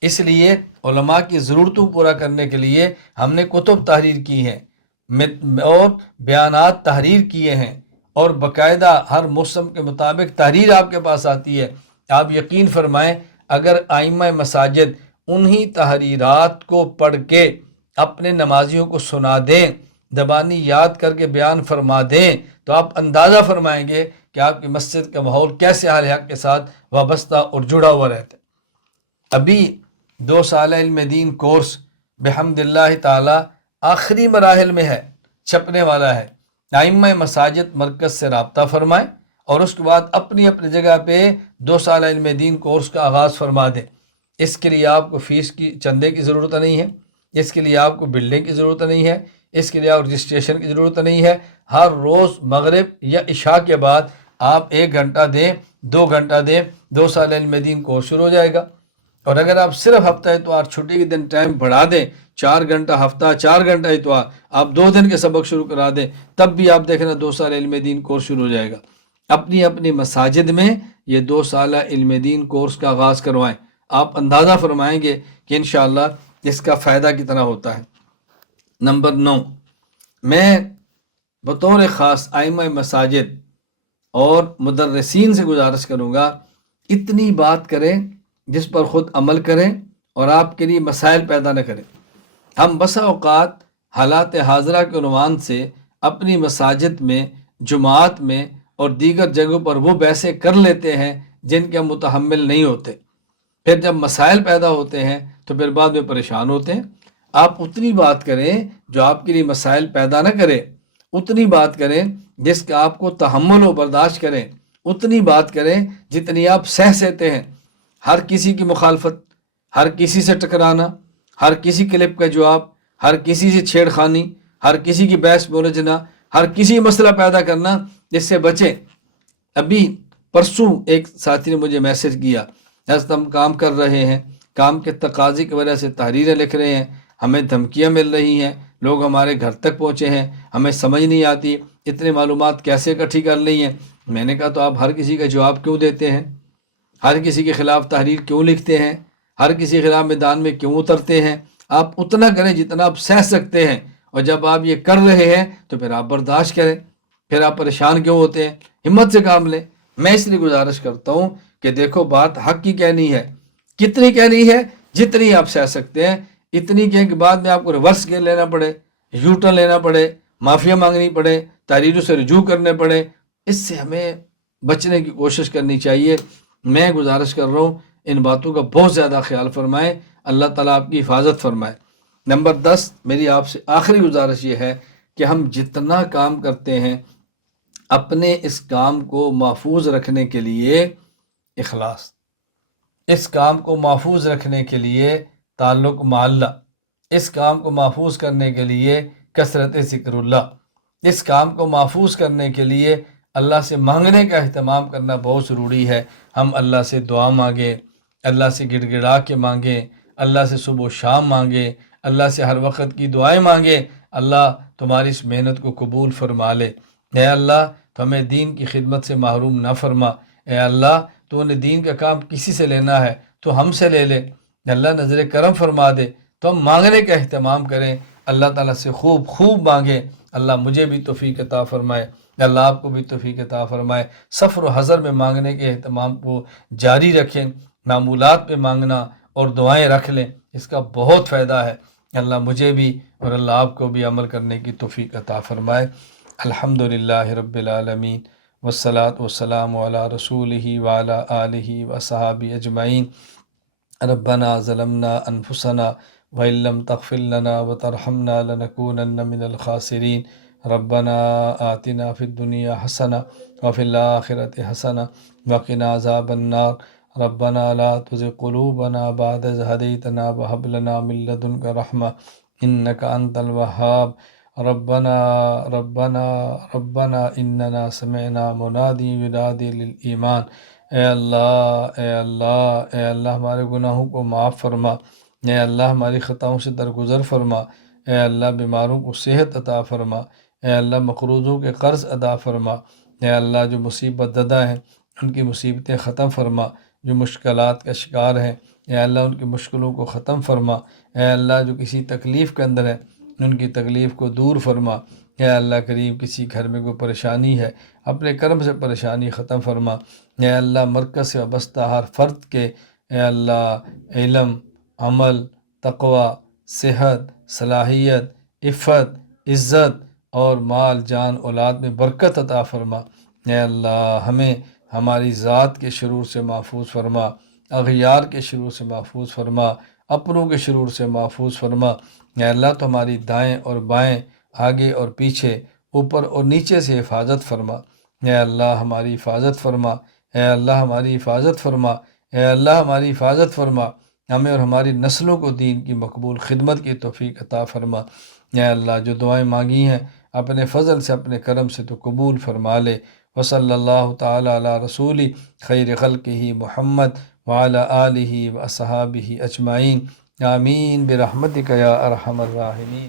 اس لیے علماء کی ضرورتوں پورا کرنے کے لیے ہم نے کتب تحریر کی ہیں اور بیانات تحریر کیے ہیں، اور باقاعدہ ہر موسم کے مطابق تحریر آپ کے پاس آتی ہے۔ آپ یقین فرمائیں اگر ائمہ مساجد انہی تحریرات کو پڑھ کے اپنے نمازیوں کو سنا دیں، زبانی یاد کر کے بیان فرما دیں، تو آپ اندازہ فرمائیں گے کہ آپ کی مسجد کا ماحول کیسے اہل حق کے ساتھ وابستہ اور جڑا ہوا رہتا ہے۔ ابھی 2 سالہ علم دین کورس بحمد اللہ تعالی آخری مراحل میں ہے، چھپنے والا ہے۔ ائمہ مساجد مرکز سے رابطہ فرمائیں اور اس کے بعد اپنی اپنی جگہ پہ 2 سالہ علم دین کورس کا آغاز فرما دیں۔ اس کے لیے آپ کو فیس کی چندے کی ضرورت نہیں ہے، اس کے لیے آپ کو بلڈنگ کی ضرورت نہیں ہے، اس کے لیے آپ رجسٹریشن کی ضرورت نہیں ہے۔ ہر روز مغرب یا عشاء کے بعد آپ 1 گھنٹہ دیں، 2 گھنٹہ دیں، 2 سالہ علم دین کورس شروع ہو جائے گا۔ اور اگر آپ صرف ہفتہ اتوار چھٹی کے دن ٹائم بڑھا دیں، 4 گھنٹہ ہفتہ، 4 گھنٹہ اتوار، آپ 2 دن کے سبق شروع کرا دیں، تب بھی آپ دیکھنا 2 سال علم دین کورس شروع ہو جائے گا۔ اپنی اپنی مساجد میں یہ 2 سالہ علم دین کورس کا آغاز کروائیں۔ آپ اندازہ فرمائیں گے کہ انشاءاللہ اس کا فائدہ کتنا ہوتا ہے۔ نمبر 9، میں بطور خاص ائمہ مساجد اور مدرسین سے گزارش کروں گا، اتنی بات کریں جس پر خود عمل کریں اور آپ کے لیے مسائل پیدا نہ کریں۔ ہم بسا اوقات حالات حاضرہ کے عنوان سے اپنی مساجد میں، جماعت میں اور دیگر جگہوں پر وہ بحثیں کر لیتے ہیں جن کے ہم متحمل نہیں ہوتے، پھر جب مسائل پیدا ہوتے ہیں تو پھر بعد میں پریشان ہوتے ہیں۔ آپ اتنی بات کریں جو آپ کے لیے مسائل پیدا نہ کرے، اتنی بات کریں جس کا آپ کو تحمل و برداشت کریں، اتنی بات کریں جتنی آپ سہ سکتے ہیں۔ ہر کسی کی مخالفت، ہر کسی سے ٹکرانا، ہر کسی کلپ کا جواب، ہر کسی سے چھیڑ خانی، ہر کسی کی بحث میں الجھنا، ہر کسی مسئلہ پیدا کرنا، جس سے بچیں۔ ابھی پرسوں ایک ساتھی نے مجھے میسج کیا، حضرت ہم کام کر رہے ہیں، کام کے تقاضے کی وجہ سے تحریریں لکھ رہے ہیں، ہمیں دھمکیاں مل رہی ہیں، لوگ ہمارے گھر تک پہنچے ہیں، ہمیں سمجھ نہیں آتی اتنے معلومات کیسے اکٹھی کر لی ہیں۔ میں نے کہا تو آپ ہر کسی کا جواب کیوں دیتے ہیں؟ ہر کسی کے خلاف تحریر کیوں لکھتے ہیں؟ ہر کسی کے خلاف میدان میں کیوں اترتے ہیں؟ آپ اتنا کریں جتنا آپ سہ سکتے ہیں، اور جب آپ یہ کر رہے ہیں تو پھر آپ برداشت کریں، پھر آپ پریشان کیوں ہوتے ہیں؟ ہمت سے کام لیں۔ میں اس لیے گزارش کرتا ہوں کہ دیکھو بات حق کی کہنی ہے، کتنی کہنی ہے؟ جتنی آپ سہ سکتے ہیں، اتنی کہیں کہ بعد میں آپ کو ریورس گیئر لینا پڑے، یو ٹرن لینا پڑے، معافیا مانگنی پڑے، تحریروں سے رجوع کرنے پڑے۔ اس سے ہمیں بچنے کی کوشش کرنی چاہیے۔ میں گزارش کر رہا ہوں ان باتوں کا بہت زیادہ خیال فرمائیں، اللہ تعالیٰ آپ کی حفاظت فرمائے۔ نمبر 10، میری آپ سے آخری گزارش یہ ہے کہ ہم جتنا کام کرتے ہیں اپنے اس کام کو محفوظ رکھنے کے لیے اخلاص، اس کام کو محفوظ رکھنے کے لیے تعلق مع اللہ، اس کام کو محفوظ کرنے کے لیے کثرت ذکر اللہ، اس کام کو محفوظ کرنے کے لیے اللہ سے مانگنے کا اہتمام کرنا بہت ضروری ہے۔ ہم اللہ سے دعا مانگیں، اللہ سے گڑ گڑا کے مانگیں، اللہ سے صبح و شام مانگیں، اللہ سے ہر وقت کی دعائیں مانگیں۔ اللہ تمہاری اس محنت کو قبول فرما لے، اے اللہ تو ہمیں دین کی خدمت سے محروم نہ فرما۔ اے اللہ تو نے دین کا کام کسی سے لینا ہے تو ہم سے لے لے، اللہ نظر کرم فرما دے تو ہم مانگنے کا اہتمام کریں، اللہ تعالیٰ سے خوب خوب مانگیں۔ اللہ مجھے بھی توفیق عطا فرمائے، اللہ آپ کو بھی توفیق عطا فرمائے۔ سفر و حضر میں مانگنے کے اہتمام کو جاری رکھیں، معمولات پہ مانگنا اور دعائیں رکھ لیں، اس کا بہت فائدہ ہے۔ اللہ مجھے بھی اور اللہ آپ کو بھی عمل کرنے کی توفیق عطا فرمائے۔ الحمدللہ رب العالمین والصلاة والسلام علی رسولہ وعلی آلہ وصحابہ اجمعین۔ ربنا ظلمنا انفسنا وإن لم تغفر لنا وترحمنا لنكونن من الخاسرين ربنا آتنا في الدنيا حسنة وفي الآخرة حسنة وقنا عذاب النار ربنا لا تزغ قلوبنا بعد إذ هديتنا وهب لنا من لدنك رحمة إنك أنت الوهاب ربنا ربنا ربنا إننا سمعنا منادي ينادي للإيمان۔ اے اللہ اے اللہ اے اللہ ہمارے گناہوں کو معاف فرما، اے اللہ ہماری خطاؤں سے درگزر فرما، اے اللہ بیماروں کو صحت عطا فرما، اے اللہ مقروضوں کے قرض ادا فرما، اے اللہ جو مصیبت زدہ ہیں ان کی مصیبتیں ختم فرما، جو مشکلات کا شکار ہیں اے اللہ ان کی مشکلوں کو ختم فرما، اے اللہ جو کسی تکلیف کے اندر ہیں ان کی تکلیف کو دور فرما، اے اللہ کریم کسی گھر میں کوئی پریشانی ہے اپنے کرم سے پریشانی ختم فرما، اے اللہ مرکز سے وابستہ ہر فرد کے اے اللہ علم، عمل، تقوی، صحت، صلاحیت، عفت، عزت اور مال جان اولاد میں برکت عطا فرما۔ اے اللہ ہمیں ہماری ذات کے شرور سے محفوظ فرما، اغیار کے شرور سے محفوظ فرما، اپنوں کے شرور سے محفوظ فرما۔ اے اللہ تو ہماری دائیں اور بائیں، آگے اور پیچھے، اوپر اور نیچے سے حفاظت فرما۔ اے اللہ ہماری حفاظت فرما، اے اللہ ہماری حفاظت فرما، اے اللہ ہماری حفاظت فرما، ہمیں اور ہماری نسلوں کو دین کی مقبول خدمت کی توفیق عطا فرما۔ اے اللہ جو دعائیں مانگی ہیں اپنے فضل سے اپنے کرم سے تو قبول فرما لے۔ وصلی اللہ تعالی علی رسول خیر خلقہ محمد وعلی آلہ واصحابہ اجمعین، آمین برحمتک یا ارحم الراحمین۔